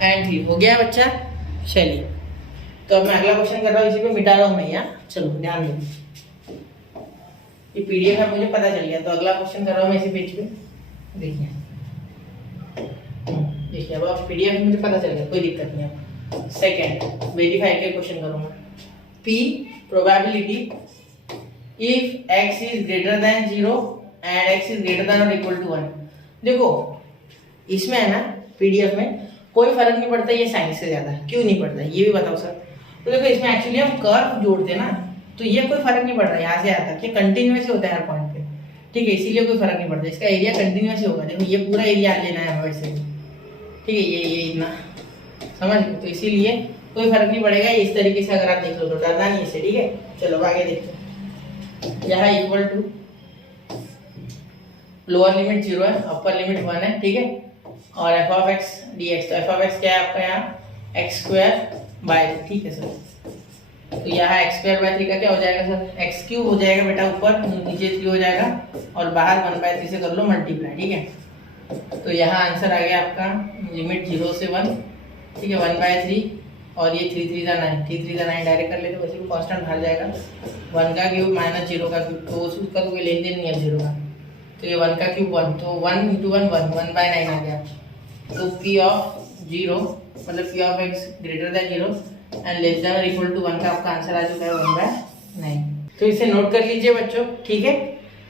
एंड 3 हो गया बच्चा। चलिए तो अब मैं अगला क्वेश्चन कर रहा हूँ, इसी पे मिटा रहा हूँ मैं यहाँ, चलो ध्यान दो, ये पीडीएफ है मुझे पता चल गया, तो अगला क्वेश्चन कर रहा हूँ मैं इसी पेज पे, देखिए देखिए, अब पीडीएफ मुझे पता चल गया, कोई दिक्कत नहीं है। सेकंड वेरीफाई के क्वेश्चन करूँगा, p probability if x is greater then 0 and x is greater then और इक्वल टू 1। देखो इसमें है ना पीडीएफ में कोई फर्क नहीं पड़ता ये साइंस से ज्यादा, क्यों नहीं पड़ता ये भी बताओ सर। तो देखो इसमें एक्चुअली हम कर्व जोड़ते हैं ना, तो ये कोई फर्क नहीं पड़ता, यहाँ से यहाँ तक ये कंटिन्यूअस होता है हर पॉइंट पे, ठीक है, इसीलिए कोई फर्क नहीं पड़ता, इसका एरिया कंटिन्यूअस ही होगा। देखो ये पूरा एरिया लेना है हमें वैसे, ठीक है, ये इतना समझ लो, तो इसीलिए कोई फर्क नहीं पड़ेगा, इस तरीके से अगर आप देख लो तो डरना नहीं इससे, ठीक है। चलो आगे देखते हैं, यहाँ इक्वल टू लोअर लिमिट 0 है, अपर लिमिट 1 है, ठीक है, और f of x dx, तो f of x क्या है आपका यहाँ x स्क्वायर बाय, ठीक है सर। तो यहाँ x स्क्वायर बाय 3 का क्या हो जाएगा सर, x क्यूब हो जाएगा बेटा, ऊपर नीचे 3 हो जाएगा, और बाहर 1/3 से कर लो मल्टीप्लाई, ठीक है। तो यहाँ आंसर आ गया आपका लिमिट 0 से 1, ठीक है, 1/3, और ये 3 3 9, 3 3 9 डायरेक्ट कर लेते, वैसे भी कांस्टेंट बाहर जाएगा, 1 का क्यूब माइनस 0 का क्यूब, तो उसका कोई लेन देन नहीं है 0 का, तो ये 1 का क्यूब 1, तो 1 × 1 1/9 आ गया। तो p ऑफ 0 मतलब p of x greater than 0 and less than और इक्वल टू 1 का आपका आंसर आ चुका है 1/9। तो इसे नोट कर लीजिए बच्चों, ठीक है।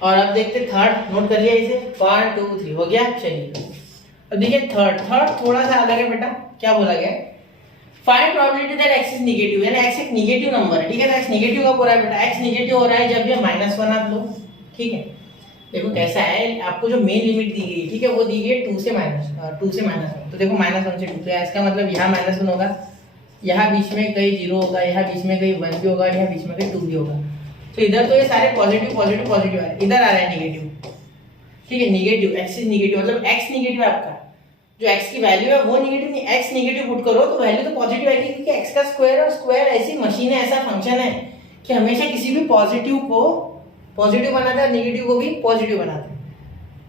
और अब देखते थर्ड, नोट कर लिया इसे, 1 2 3 हो गया। चलिए अब देखिए थर्ड थोड़ा सा अलग है बेटा। क्या बोला गया, find probability that x is negative, यानी x एक नेगेटिव नंबर है, ठीक है। तो x नेगेटिव कब हो रहा है बेटा, x नेगेटिव हो रहा है जब ये -1 आप लो, ठीक है। देखो कैसा है, आपको जो मेन लिमिट दी गई, ठीक है, वो दी गई है 2 से -1। तो देखो -1 से 2, तो इसका मतलब यहाँ -1 होगा, यहाँ बीच में कहीं 0 होगा, यहाँ बीच में कहीं 1 भी होगा, यहाँ बीच में कहीं 2 भी होगा। तो इधर तो ये सारे पॉजिटिव आ रहे हैं, इधर आ रहा है नेगेटिव, ठीक है। नेगेटिव x इज नेगेटिव, मतलब x नेगेटिव है आपका, जो x की वैल्यू है वो नेगेटिव नहीं, x नेगेटिव पुट करो तो वैल्यू तो पॉजिटिव आएगी, क्योंकि x का स्क्वायर, और स्क्वायर ऐसी मशीन है, ऐसा फंक्शन है कि हमेशा किसी भी पॉजिटिव को पॉजिटिव बनाता है, नेगेटिव को भी पॉजिटिव बनाता है,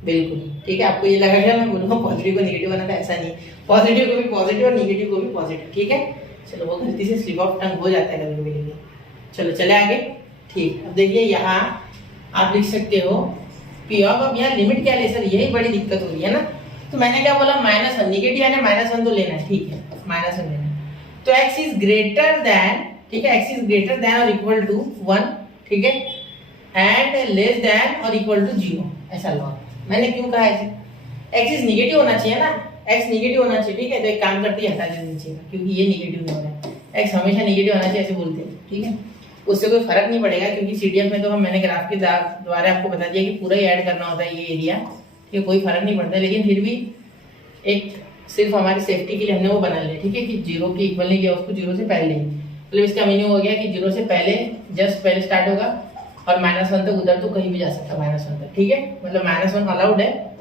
बिल्कुल, ठीक है। आपको ये लगेगा मैं बोलूंगा पॉजिटिव को नेगेटिव बनाता है, ऐसा नहीं, पॉजिटिव को भी पॉजिटिव और नेगेटिव को भी पॉजिटिव, ठीक है। चलो वो गलती से स्लिप ऑफ टंग हो जाता है कभी कभी, चलो चले आगे, ठीक। अब देखिए यहाँ आप लिख सकते हो पी ऑफ, अब यहाँ लिमिट क्या ले सर, यही बड़ी दिक्कत हो रही है ना। तो मैंने क्या बोला, -1, नेगेटिव यानी -1 तो लेना है, ठीक है, -1 लेना है। तो x इज ग्रेटर देन, ठीक है, x इज ग्रेटर देन और इक्वल टू 1, ठीक है, एंड लेस देन और इक्वल टू 0, ऐसा लो। मैंने क्यों कहा है, x इज नेगेटिव होना चाहिए ना, x नेगेटिव होना चाहिए, ठीक है। तो एक काम करते हैं, हटा देना चाहिए, क्योंकि ये नेगेटिव नहीं हो रहा है, x हमेशा नेगेटिव होना चाहिए, ऐसे बोलते हैं, ठीक है। उससे कोई फर्क नहीं पड़ेगा, क्योंकि सीडीएफ में तो मैंने ग्राफ के द्वारा आपको बता दिया कि पूरा ही ऐड करना होता है ये एरिया, ठीक है, कोई फर्क नहीं पड़ता, लेकिन फिर भी एक सिर्फ हमारी सेफ्टी के लिए हमने वो बना लिया, ठीक है, कि 0 के इक्वल नहीं किया, उसको 0 से पहले, मतलब इसका मीनिंग हो गया कि 0 से पहले जस्ट पहले स्टार्ट होगा और -1 तक उधर तो कहीं भी जा सकता है, -1 तक, ठीक है। मतलब -1 अलाउड है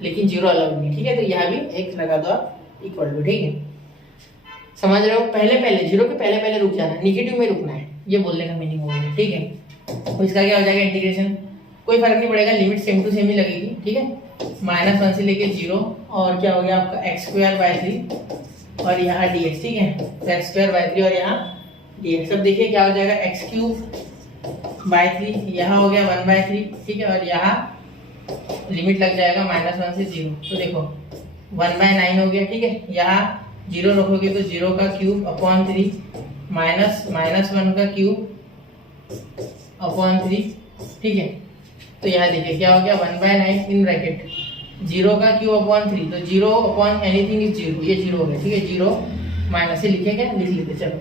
लेकिन 0 अलाउड नहीं, ठीक है। तो यहाँ भी एक लगा दो आप, इक्वल टू, ठीक है, समझ रहे हो। पहले 0 के पहले रुक जाना, नेगेटिव में रुकना है, ये बोलने का मीनिंग हो गया, ठीक है। तो इसका क्या हो जाएगा, इंटीग्रेशन, कोई फर्क नहीं पड़ेगा, लिमिट सेम टू सेम ही लगेगी, ठीक है। -1 से लेके 0, और क्या हो गया आपका x²/3 और यहाँ dx, ठीक है, तो x²/3 और यहाँ dx। अब देखिए क्या हो जाएगा, x³/3, यहाँ हो गया 1/3, ठीक है, और यहाँ लिमिट लग जाएगा -1 से 0, तो देखो 1/9 हो गया, ठीक है। यहाँ 0 रखोगे तो 0 का क्यूब अपॉन 3 -1 का क्यूब अपॉन 3, ठीक है। तो यहाँ देखिए क्या हो गया, 1/9 इन ब्रैकेट 0 का क्यूब अपॉन 3, तो 0 अपॉन एनीथिंग इज 0, ये 0 हो गया, ठीक है। 0 माइनस से लिखे क्या, लिख लेते, चलो।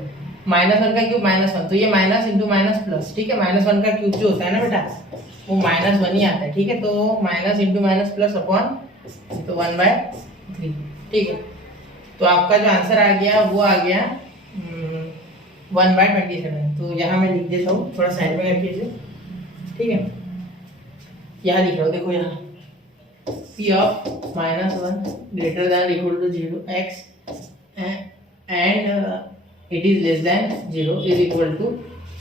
-1 का क्यूब -1, तो ये माइनस इंटू माइनस प्लस, ठीक है। -1 का क्यूब जो होता है ना बेटा, वो -1 ही आता है, ठीक है। तो minus into minus plus upon, तो 1/3, ठीक है। तो आपका जो आंसर आ गया वो आ गया 1/27। तो यहाँ मैं लिख देता हूँ, थोड़ा साइड में करके इसे, ठीक है। यहाँ लिख रहा हूँ, देखो यहाँ P of -1 greater than equal to 0 x and it is less than 0 is equal to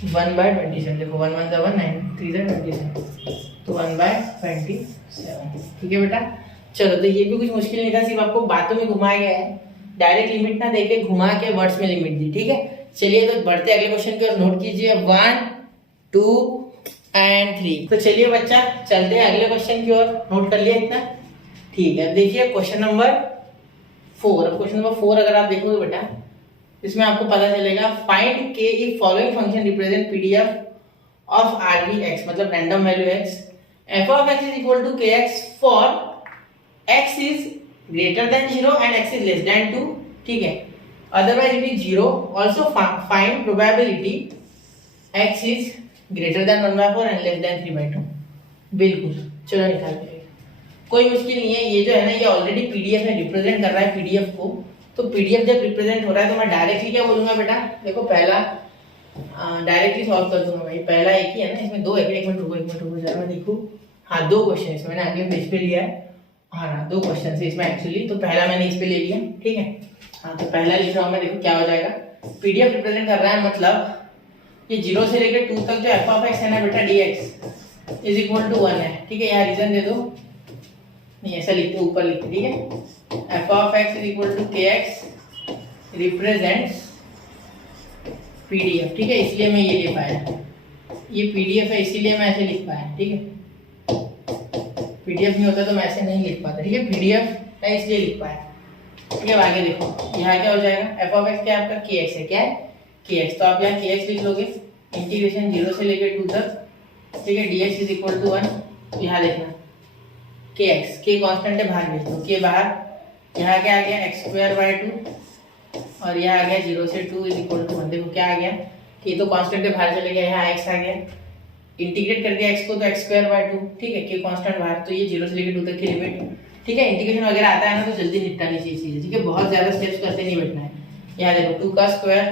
1/27। देखो 1 1 1 9 3 27, तो 1/27, ठीक है बेटा। चलो, तो ये भी कुछ मुश्किल नहीं था, सिर्फ आपको बातों में घुमाया गया है, डायरेक्ट लिमिट ना देके घुमा के वर्ड्स में लिमिट दी, ठीक है। चलिए तो बढ़ते अगले क्वेश्चन की ओर, नोट कीजिए 1 2 एंड 3। तो चलिए बच्चा चलते हैं अगले क्वेश्चन की ओर, नोट कर लिया इतना, ठीक है। देखिए क्वेश्चन नंबर 4। क्वेश्चन नंबर 4 अगर आप देखोगे बेटा, इसमें आपको पता चलेगा फाइंड के if following function represent PDF of RBX, मतलब random value x, f of x is equal to kx for x is greater than 0 and x is less than 2, ठीक है। Otherwise it is 0। Also find probability x is greater than 1/4 and less than 3/2। बिल्कुल, चलो निकालते हैं, कोई मुश्किल नहीं है। ये जो है ना, ये ऑलरेडी पीडीएफ है, रिप्रेजेंट कर रहा है पीडीएफ को। तो पीडीएफ जब रिप्रेजेंट हो रहा है तो मैं डायरेक्टली क्या बोलूंगा बेटा, देखो पहला डायरेक्टली सॉल्व कर दूंगा भाई, पहला एक ही है ना, इसमें 2 है, एक मिनट रुको जरा मैं देखूं। हाँ 2 क्वेश्चन है, मैंने आगे पेज पे लिया है, हाँ ना 2 क्वेश्चन है इसमें एक्चुअली। तो पहला मैंने इस पे ले लिया, ठीक है। हाँ तो पहला लिख रहा हूँ मैं, देखो क्या हो जाएगा, पीडीएफ रिप्रेजेंट कर रहा है, मतलब ये 0 से लेकर 2 तक जो एफ ऑफ एक्स है ना बेटा, dx इज इक्वल टू 1 है, ठीक है। यहाँ रीजन दे दो, नहीं ऐसा लिखते ऊपर लिखते, ठीक है। F of x is equal to kx represents PDF, ठीक है, इसलिए मैं ये ले पाया, ये पीडीएफ है इसीलिए मैं ऐसे लिख पाया, ठीक है। पीडीएफ नहीं होता तो मैं ऐसे नहीं लिख पाता, ठीक है, पीडीएफ है इसलिए लिख पाया, ठीक है। आगे देखो यहाँ क्या हो जाएगा, एफ ऑफ एक्स क्या आपका kx है, क्या है kx, तो आप यहाँ kx लिख लोगे, इंटीग्रेशन 0 से लेकर 2 तक, ठीक है, dx इज इक्वल टू 1। यहाँ देखना kx, k कांस्टेंट है, बाहर भेज दो, k बाहर यहाँ क्या आ गया एक्स स्क्वायर बाय 2 और यह आ गया 0 से 2 इज इक्वल टू 1। देखो क्या आ गया कि तो कांस्टेंट बाहर चले गया, यहाँ x आ गया, इंटीग्रेट कर दिया x को तो x स्क्वायर बाय 2, ठीक है, कि कांस्टेंट बाहर, तो ये 0 से लेकर 2 तक की लिमिट, ठीक है। इंटीग्रेशन वगैरह आता है ना तो जल्दी निपटानी चाहिए चीजें, ठीक है, बहुत ज्यादा स्टेप्स करते नहीं बैठना है। यहाँ देखो 2 का स्क्वायर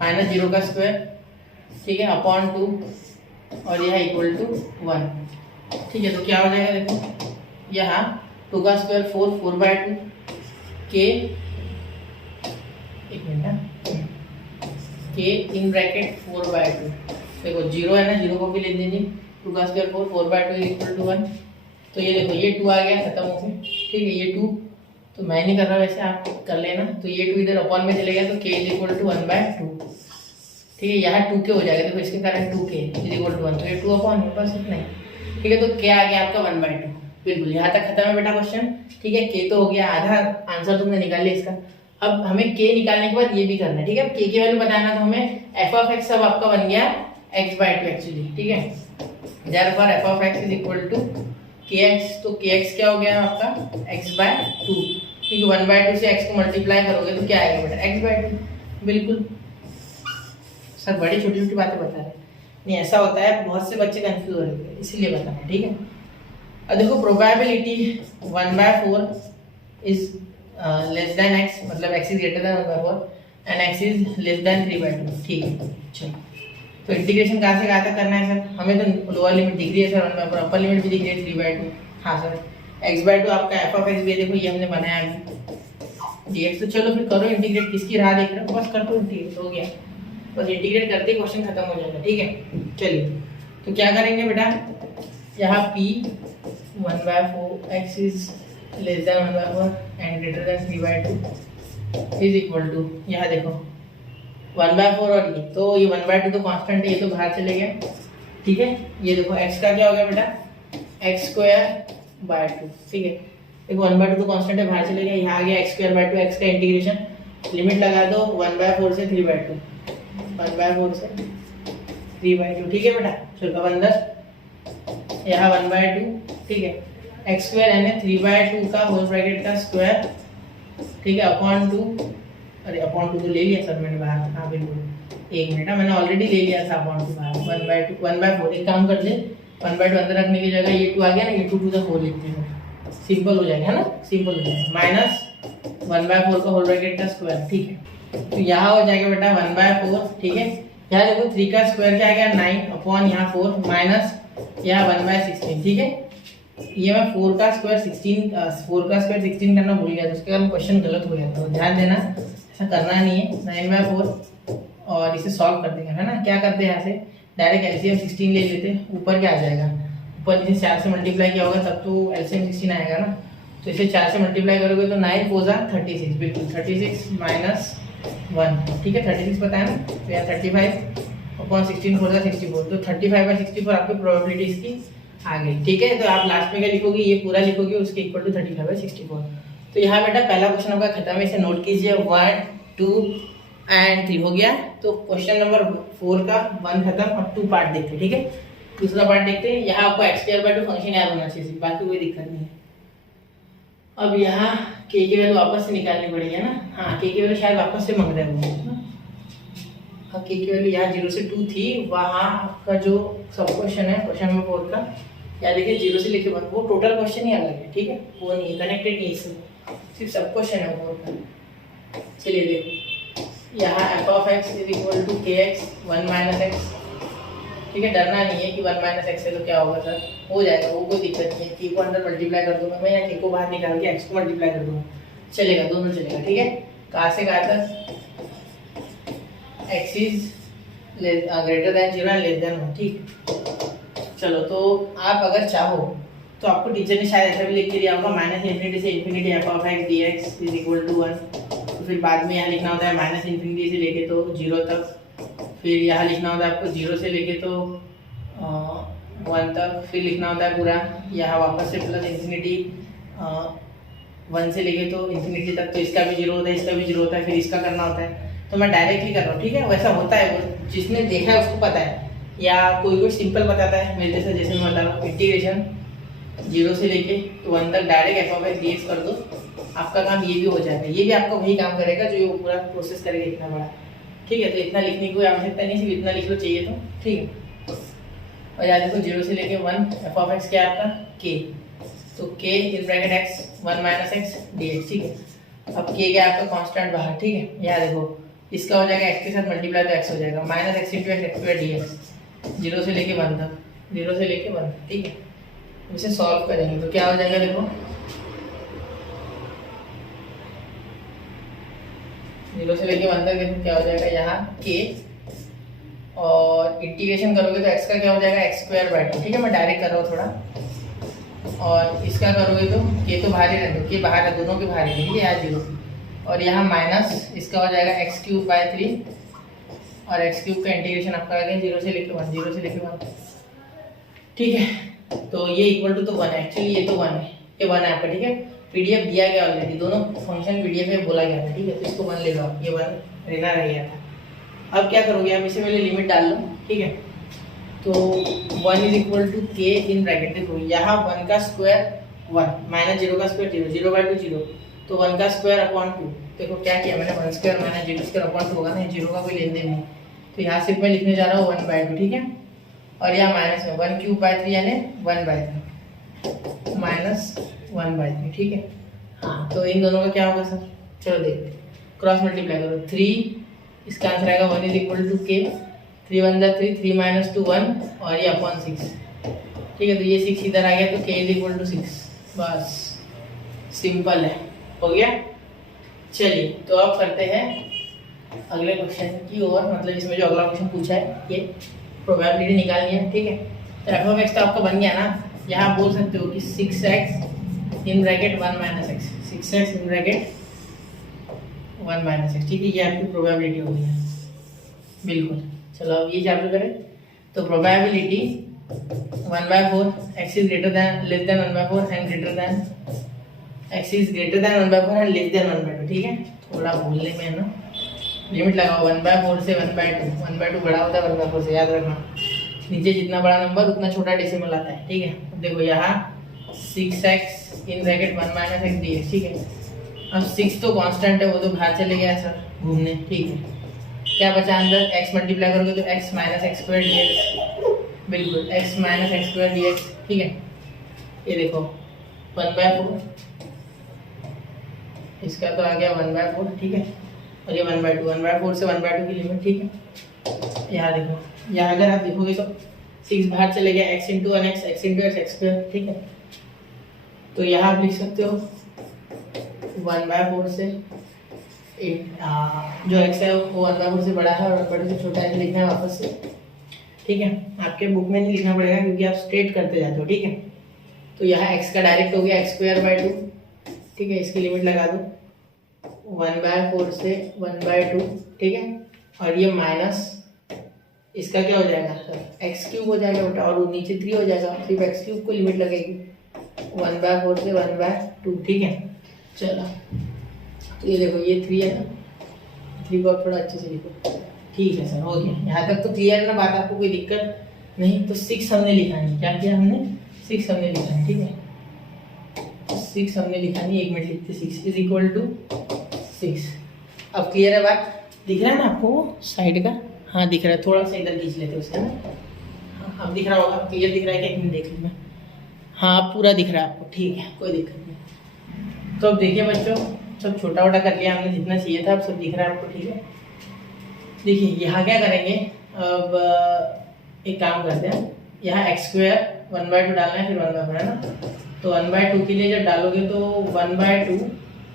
माइनस 0 का स्क्वायर, ठीक है, अपॉन 2 और यह इक्वल टू 1, ठीक है। तो क्या हो जाएगा देखो, यहाँ 2 का स्क्वायर 4 बाय 2 के, एक मिनट, के इन ब्रैकेट 4 बाय 2, देखो 0 है ना, 0 को भी ले दीजिए, 2 का स्क्वायर 4 बाय 2 इक्वल टू 1। तो ये देखो ये 2 आ गया खत्म हो गया, ठीक है, ये 2 तो मैं नहीं कर रहा, वैसे आप कर लेना। तो ये 2 इधर अपॉन में चले गया तो k is equal to 1 by 2, ठीक है, यहाँ 2k हो जाएगा, देखो इसके कारण 2k इज इक्वल टू 1, तो ये 2 अपॉन है, बस इतना ही, ठीक है। तो k आ गया आपका 1 बाय 2, बिल्कुल यहाँ तक खत्म है बेटा क्वेश्चन, ठीक है। k तो हो गया, आधा आंसर तुमने निकाल लिया इसका। अब हमें k निकालने के बाद ये भी करना है, ठीक है। k की वैल्यू बताना, तो हमें f ऑफ x अब आपका बन गया x बाय 2 एक्चुअली, ठीक है। Therefore f of x is equal to kx, तो kx क्या हो गया आपका x बाय 2, ठीक है। 1 बाय 2 से x को मल्टीप्लाई करोगे तो क्या आएगा बेटा x बाय 2, बिल्कुल। सर बड़ी छोटी छोटी बातें बता रहे नहीं, ऐसा होता है, बहुत से बच्चे कंफ्यूज हो रहे हैं, इसीलिए बता रहे हैं, ठीक है। अब देखो probability 1 by 4 is less than x, मतलब x is greater than 1 by 4 and x is less than 3 by 2, ठीक है। चलो तो इंटीग्रेशन कहाँ से कहाँ तक करना है सर, हमें तो लोअर लिमिट दिख रही है सर 1 बाय 4, अपर लिमिट भी दिख रही है 3 बाय 2, हाँ सर। x बाय 2 आपका f ऑफ x भी देखो, ये हमने बनाया अभी dx, तो चलो फिर करो इंटीग्रेट, किसकी राह देख रहे हो, बस कर दो इंटीग्रेट, हो गया, बस इंटीग्रेट करते ही क्वेश्चन खत्म हो जाएगा, ठीक है। चलिए तो क्या करेंगे बेटा, यहाँ p 1 by 4 x is less than 1 by 4 and greater than 3 by 2 is equal to, यहाँ देखो 1 बाय 4 और ये, तो ये 1 बाय 2 तो कांस्टेंट है, ये तो बाहर चले गया, ठीक है। ये देखो x का क्या हो गया बेटा x स्क्वायर बाय 2, ठीक है, देखो 1 बाय 2 तो कांस्टेंट है, बाहर चले गया, यहाँ आ गया x स्क्वायर बाय 2, x का इंटीग्रेशन, लिमिट लगा दो 1 बाय 4 से 3 बाय 2, 1 बाय 4 से 3 बाय 2, ठीक है बेटा। चलो अब अंदर यहाँ 1 बाय 2, ठीक है, x स्क्वायर यानी 3 बाय 2 का होल ब्रैकेट का स्क्वायर, ठीक है, अपॉन 2, अरे अपॉन 2 तो ले लिया सर मैंने बाहर, हाँ बिल्कुल, एक मिनट, मैंने ऑलरेडी ले लिया था अपॉन 2 बाहर, 1 बाय 2 1 बाय 4, एक काम कर ले 1 बाय 2 अंदर रखने की जगह ये 2 आ गया ना, ये 2 टू द 4 लिखते हैं, सिंपल हो जाएगा, है ना, सिंपल हो जाएगा, माइनस 1 बाय 4 का होल ब्रैकेट का स्क्वायर, ठीक है। तो यहाँ हो जाएगा बेटा 1 बाय 4, ठीक है, यहाँ देखो 3 का स्क्वायर क्या आ गया 9 अपॉन यहाँ 4 माइनस यहाँ 1 बाय 16, ठीक है। ये मैं 4 का स्क्वायर 16 करना भूल गया, तो उसके कारण क्वेश्चन गलत हो गया, तो ध्यान देना, ऐसा करना नहीं है। 9 बाय 4 और इसे सॉल्व कर देंगे, है ना, क्या करते हैं यहाँ से डायरेक्ट एलसीएम 16 ले लेते, ऊपर क्या आ जाएगा, ऊपर इसे 4 से मल्टीप्लाई किया होगा तब तो एलसीएम 16 आएगा ना, तो इसे 4 से मल्टीप्लाई करोगे तो 9 4 36, बिल्कुल 36 माइनस 1, ठीक है, 36 पता है ना, तो यहाँ 35 अपॉन 16 4 64, तो 35 बाय 64 आपकी प्रोबेबिलिटी इसकी आ गई, ठीक है। तो आप लास्ट में क्या लिखोगे, ये पूरा लिखोगे, उसके इक्वल टू 35 बाय 64। तो यहाँ बेटा पहला क्वेश्चन आपका खत्म है, इसे नोट कीजिए, 1 2 एंड 3 हो गया। तो क्वेश्चन नंबर 4 का 1 खत्म, और 2 पार्ट देखते हैं, ठीक है। दूसरा पार्ट देखते हैं, यहाँ आपको x स्क्वायर बाय 2 फंक्शन याद होना चाहिए, बाकी कोई दिक्कत नहीं है। अब यहाँ k की वैल्यू वापस से निकालनी पड़ेगी, है ना, हाँ k की वैल्यू शायद वापस से मांग रहे हैं, हाँ k की वैल्यू यहाँ 0 से 2 थी, वहाँ का जो सब क्वेश्चन है क्वेश्चन नंबर 4 का, या देखिए 0 से लेके 1, वो टोटल क्वेश्चन ही अलग है, ठीक है, वो नहीं कनेक्टेड नहीं, सिर्फ सब क्वेश्चन है 4 का। चलिए देखो यहाँ f of x is equal to kx 1 minus x, ठीक है, डरना नहीं है कि 1 माइनस x है तो क्या होगा सर, हो जाएगा, वो कोई दिक्कत नहीं है, k को अंदर मल्टीप्लाई कर दूंगा मैं, या k को बाहर निकाल के x को मल्टीप्लाई कर दूंगा, चलेगा, दोनों चलेगा, ठीक है। कहाँ से कहाँ तक, x is greater then 0 and less than 1, ठीक। चलो तो आप अगर चाहो तो आपको टीचर ने शायद ऐसा भी लिख के दिया होगा, माइनस इन्फिनिटी से infinity f of x dx is equal to 1, तो फिर बाद में यहाँ लिखना होता है माइनस इन्फिनिटी से लेके तो 0 तक, फिर यहाँ लिखना होता है आपको 0 से लेके तो 1 तक, फिर लिखना होता है पूरा यहाँ वापस से प्लस इन्फिनिटी 1 से लेके तो इन्फिनिटी तक, तो इसका भी 0 होता है, इसका भी 0 होता है, फिर इसका करना होता है, तो मैं डायरेक्टली कर रहा हूँ, ठीक है। वैसा होता है, वो जिसने देखा है उसको पता है, या कोई सिंपल बताता है मेरे जैसे, जैसे मैं बता रहा हूँ इंटीग्रेशन 0 से लेके तो 1 तक direct F of x D x कर दो, आपका काम ये भी हो जाएगा। ये भी आपका वही काम करेगा जो ये पूरा प्रोसेस करेगा इतना बड़ा। ठीक है, तो इतना लिखने की कोई आवश्यकता नहीं, सिर्फ इतना लिख लो चाहिए तो। ठीक है, और याद रखो 0 से लेके 1 एफ ऑफ एक्स क्या है आपका के, तो के in bracket x 1 minus x D x. ठीक है, अब के क्या आपका कांस्टेंट बाहर। ठीक है, याद देखो इसका हो जाएगा एक्स के साथ मल्टीप्लाई तो एक्स हो जाएगा minus x into x square D x, 0 से लेके 1 तक, 0 से लेके 1। ठीक है, इसे सॉल्व करेंगे तो क्या हो जाएगा, देखो 0 से लेके 1 तक देखो क्या हो जाएगा यहाँ के, और इंटीग्रेशन करोगे तो x का क्या हो जाएगा एक्स स्क्वायर बाई 2। ठीक है, मैं डायरेक्ट कर रहा हूँ थोड़ा, और इसका करोगे तो के तो बाहर ही रहने दो, के बाहर है, दोनों के बाहर ही रहेंगे यहाँ 0, और यहाँ माइनस इसका हो जाएगा एक्स क्यूब बाई 3, और एक्स क्यूब का इंटीग्रेशन आपका आ गया 0 से लेके 1, 0 से लेके 1। ठीक है, तो ये इक्वल टू तो 1 है, एक्चुअली ये तो 1 है, ये 1 है आपका। ठीक है, पीडीएफ दिया गया ऑलरेडी, दोनों फंक्शन पीडीएफ में बोला गया था। ठीक है, तो इसको 1 ले लो आप, ये 1 रहना रह गया था। अब क्या करोगे आप, इसे पहले लिमिट डाल लो। ठीक है, तो 1 इज इक्वल टू के इन ब्रैकेट, देखो यहाँ 1 का स्क्वायर 1 माइनस 0 का स्क्वायर 0, 0 बाई 2 0, तो 1 का स्क्वायर अपॉन 2। देखो क्या किया मैंने, 1 स्क्वायर माइनस 0 स्क्वायर अपॉन 2 होगा ना, 0 का कोई लेन देन नहीं, तो यहाँ सिर्फ मैं लिखने जा रहा हूँ 1 बाई 2। ठीक है, और यहाँ माइनस में 1 क्यूब बाई 3 यानी 1 बाई 3 माइनस 1 बाई 3। ठीक है, हाँ तो इन दोनों का क्या होगा सर, चलो देखते, क्रॉस मल्टीप्लाई करो 3, इसका आंसर आएगा 1 इज इक्वल टू के, 3 1 जा 3, 3 माइनस 2 1, और ये अपॉन 6। ठीक है, तो ये 6 इधर आ गया तो के इज इक्वल टू 6, बस सिंपल है, हो गया। चलिए तो अब करते हैं अगले क्वेश्चन की ओर, मतलब इसमें जो अगला क्वेश्चन पूछा है ये प्रोबेबिलिटी निकालनी है। ठीक है, तो एफ ऑफ एक्स तो आपका बन गया ना, यहाँ बोल सकते हो कि 6x in bracket 1 minus x, 6x in bracket 1 minus x. ठीक है, ये आपकी प्रोबेबिलिटी हो गई है, बिल्कुल। चलो अब ये चालू करें, तो probability 1/4 x is greater than less than 1/4 and greater than x is greater than 1/4 and less than 1/2। ठीक है, थोड़ा बोलने में है ना, लिमिट लगाओ 1/4 से 1/2, 1/2 बड़ा होता है 1/4 से, याद रखना, नीचे जितना बड़ा नंबर उतना छोटा डेसिमल आता है। ठीक है, देखो यहाँ 6x in bracket 1 minus x D x. ठीक है, अब 6 तो कांस्टेंट है, वो तो बाहर चले गया सर घूमने। ठीक है, क्या बचा अंदर, x मल्टीप्लाई करोगे तो x minus x square D x, बिल्कुल x minus x square D x. ठीक है, ये देखो 1/4, इसका तो आ गया 1/4। ठीक है, और ये 1/2, 1/4 से 1/2 की लिमिट। ठीक है, यहाँ देखो, यहाँ अगर आप देखोगे तो 6 बाहर चले गया, x into 1x, x into x square. ठीक है, तो यहाँ आप लिख सकते हो 1/4 से जो x है वो 1/4 से बड़ा है और 1/2 से छोटा है, लिखना है वापस से। ठीक है, आपके बुक में नहीं लिखना पड़ेगा क्योंकि आप स्ट्रेट करते जाते हो। ठीक है, तो यहाँ x का डायरेक्ट हो गया x स्क्वायर बाई 2। ठीक है, इसकी लिमिट लगा दो 1/4 से 1/2। ठीक है, और ये माइनस इसका क्या हो जाएगा सर, एक्स क्यूब हो जाएगा बेटा, और नीचे 3 हो जाएगा, सिर्फ एक्स क्यूब को लिमिट लगेगी 1/4 से 1/2। ठीक है, चलो तो ये देखो ये 3 है ना, 3 को थोड़ा अच्छे से लिखो। ठीक है सर, हो गया, यहाँ तक तो क्लियर है ना बात, आपको कोई दिक्कत नहीं। तो 6 हमने लिखा नहीं, क्या किया हमने, 6 हमने लिखा है। ठीक है, 6 हमने लिखा नहीं, 1 मिनट लिखते, 6 इज इक्वल टू 6। अब क्लियर है बात, दिख रहा है ना आपको साइड का, हाँ दिख रहा है, थोड़ा सा इधर खींच लेते उससे ना, हाँ अब दिख रहा होगा, क्लियर दिख रहा है क्या, एक मिनट देख लूँ मैं, हाँ पूरा दिख रहा है आपको। ठीक है, कोई दिक्कत नहीं। तो अब देखिए बच्चों, सब छोटा छोटा कर लिया हमने, जितना चाहिए था अब सब दिख रहा है आपको। ठीक है, देखिए यहाँ क्या करेंगे, अब एक काम करते हैं, यहाँ एक्स स्क्वायर 1/2 डालना है, फिर 1/4 है ना, तो 1/2 के लिए जब डालोगे तो 1/2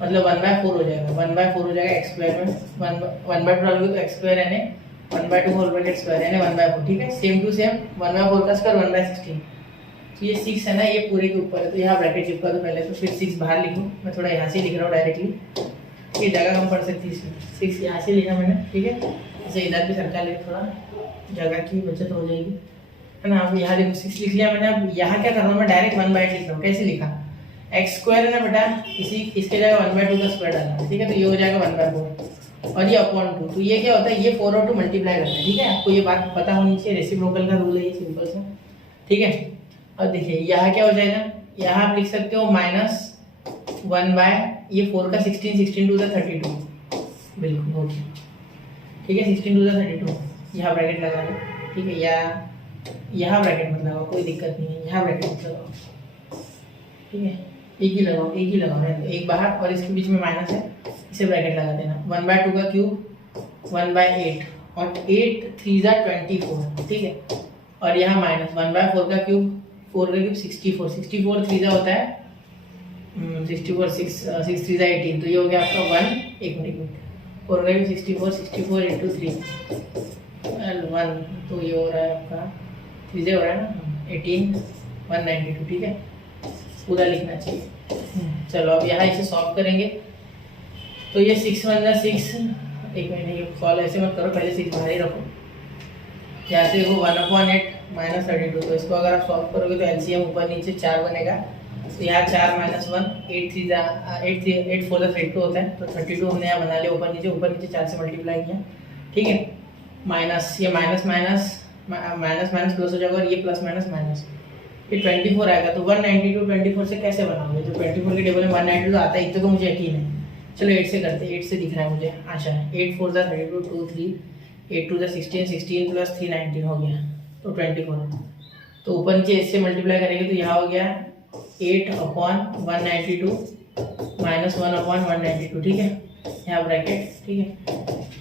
मतलब 1/4 हो जाएगा, 1/4 हो जाएगा एक्स स्क्वायर में, 1/2 डालोगे तो एक्स स्क्वायर यानी 1/2 होल ब्रैकेट स्क्वायर यानी 1/4। ठीक है, सेम टू सेम 1/4 का स्क्वायर 1/16। तो ये 6 है ना, ये पूरे के ऊपर है, तो यहाँ ब्रैकेट चिपका दो पहले, तो फिर 6 बाहर लिखूँ, मैं थोड़ा यहाँ से लिख रहा हूँ डायरेक्टली, ये जगह कम पड़ सकती है इसमें, 6 यहाँ से लिखा मैंने। ठीक है, जैसे इधर भी सरकार लिख, थोड़ा जगह की बचत हो जाएगी, है ना। अब यहाँ देखो 6 लिख लिया मैंने, अब यहाँ क्या कर रहा हूँ मैं, डायरेक्ट 1/8 लिख रहा हूँ। कैसे लिखा, एक्स स्क्वायर है ना बेटा, इसके जगह 1/2 का स्क्वायर डालना। ठीक है, तो ये हो जाएगा 1/4 और ये अपॉन 2, तो ये क्या होता है, ये 4 और 2 मल्टीप्लाई करता है। ठीक है, आपको ये बात पता होनी चाहिए, रेसिप्रोकल का रूल है ये, सिंपल सा। ठीक है, अब देखिए यहाँ क्या हो जाएगा, यहाँ आप लिख सकते हो -1 बाय ये 4 का 16, 16 टू द 32, बिल्कुल हो गया। ठीक है, 16 टू द 32 यहाँ ब्रैकेट लगा लो। ठीक है, या यहाँ ब्रैकेट मत लगाओ, कोई दिक्कत नहीं है, यहाँ ब्रैकेट मत लगाओ। ठीक है, एक ही लगाओ, एक ही लगाओ, एक बाहर और इसके बीच में माइनस है, इसे ब्रैकेट लगा देना। 1/2 का क्यूब 1/8 और 8 3 जा 24। ठीक है, और यहाँ -1/4 का क्यूब 4 का क्यूब 64, 64 3 जा होता है 64, 6 3 जा 18, तो ये हो गया आपका 1 मिनट 4 का क्यूब 64, 64 इंटू 3 1, तो ये हो रहा है आपका 3 जा हो रहा है ना 18 192। ठीक है, पूरा लिखना चाहिए। चलो अब यहाँ इसे सॉल्व करेंगे, तो ये 6 1 जा 6, एक मिनट ये सॉल्व ऐसे मत करो, पहले 6 बाहर ही रखो। यहाँ से देखो 1/8 -32, तो इसको अगर आप सॉल्व करोगे तो एलसीएम ऊपर नीचे 4 बनेगा, तो यहाँ 4 -1 8 3 जा 8 4 जा 32 होता है, तो 32 हमने यहाँ बना लिया ऊपर नीचे 4 से मल्टीप्लाई किया। ठीक है, माइनस ये माइनस माइनस प्लस हो जाएगा और ये प्लस माइनस माइनस, ये 24 आएगा। तो 192 24 से कैसे बनाओगे? तो 24 के टेबल में 192 तो आता है, इतना तो मुझे यकीन है। चलो 8 से करते हैं, 8 से दिख रहा है मुझे, आशा है। 8 4 जा 32 2 3 8 2 जा 16, 16 प्लस 3 19 हो गया, तो 24। तो ऊपर नीचे इससे मल्टीप्लाई करेंगे तो यहाँ हो गया 8/192 -1/192। ठीक है, यहाँ ब्रैकेट। ठीक है,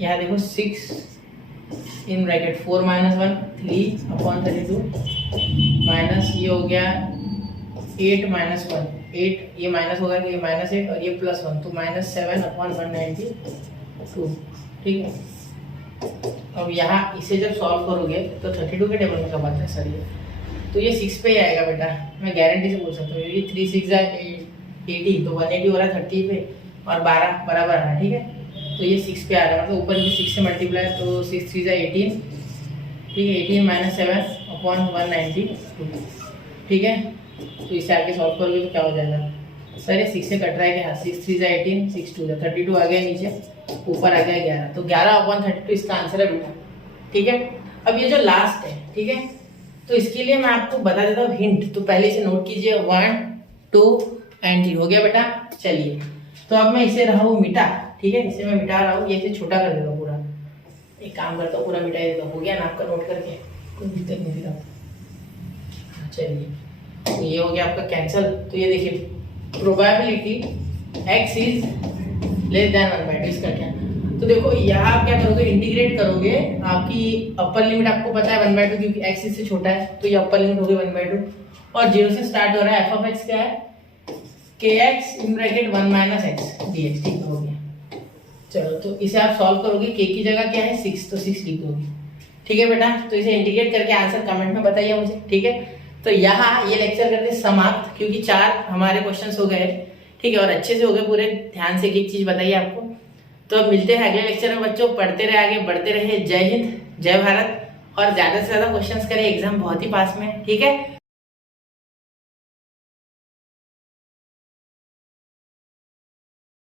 यहाँ देखो 6 इन ब्रैकेट 4 -1 3/32 माइनस ये हो गया 8 -1 8, ये माइनस होगा तो ये -8 और ये +1, तो -7/192। ठीक है, अब यहाँ इसे जब सॉल्व करोगे तो 32 के टेबल में कब आता है सर ये? तो ये 6 पे ही आएगा बेटा, मैं गारंटी से बोल सकता हूँ। ये 3 6 जा 80, तो 180 हो रहा है 30 पे और 12 बराबर आ रहा है। ठीक है, तो ये 6 पे आ रहा है, मतलब ऊपर नीचे 6 से मल्टीप्लाई, तो 6 3 जा 18। ठीक है, 18 -7/192। ठीक है, तो इसे आगे सॉल्व करोगे तो क्या हो जाएगा सर? ये 6 से कट रहा है क्या? 6 3 जा 18, 6 2 जा 32 आ गया नीचे, ऊपर आ गया 11, तो 11/32 इसका आंसर है बेटा। ठीक है, अब ये जो लास्ट है, ठीक है, तो इसके लिए मैं आपको बता देता हूँ हिंट, तो पहले इसे नोट कीजिए 1 2 एंड 3 हो गया बेटा। चलिए, तो अब मैं इसे रहा हूँ मिटा। ठीक है, इसे मैं मिटा रहा हूँ, ये इसे छोटा कर देता हूँ पूरा। एक काम करता हूँ, पूरा मिटा देता हूँ। हो गया ना आपका नोट करके? कोई दिक्कत नहीं दे रहा। चलिए, तो ये हो गया आपका कैंसल। तो ये देखिए प्रोबेबिलिटी x इज <1/2, इसका क्या? तो देखो यहाँ आप क्या करोगे, इंटीग्रेट करोगे। आपकी अपर लिमिट आपको पता है 1/2, क्योंकि x इससे छोटा है, तो ये अपर लिमिट हो गई 1/2 और 0 से स्टार्ट हो रहा है। f(x) क्या है? kx in bracket 1 - x dx। ठीक हो गया। चलो, तो इसे आप सॉल्व करोगे, k की जगह क्या है 6, तो 6 लिख दोगे। ठीक है बेटा, तो इसे इंटीग्रेट करके आंसर कमेंट में बताइए मुझे। ठीक है, तो यहाँ ये लेक्चर करते समाप्त, क्योंकि 4 हमारे क्वेश्चंस हो गए। ठीक है, और अच्छे से हो गए पूरे, ध्यान से एक एक चीज बताइए आपको। तो अब मिलते हैं अगले लेक्चर में बच्चों। पढ़ते रहे, आगे बढ़ते रहे। जय हिंद, जय भारत, और ज्यादा से ज्यादा क्वेश्चंस करें, एग्जाम बहुत ही पास में। ठीक है।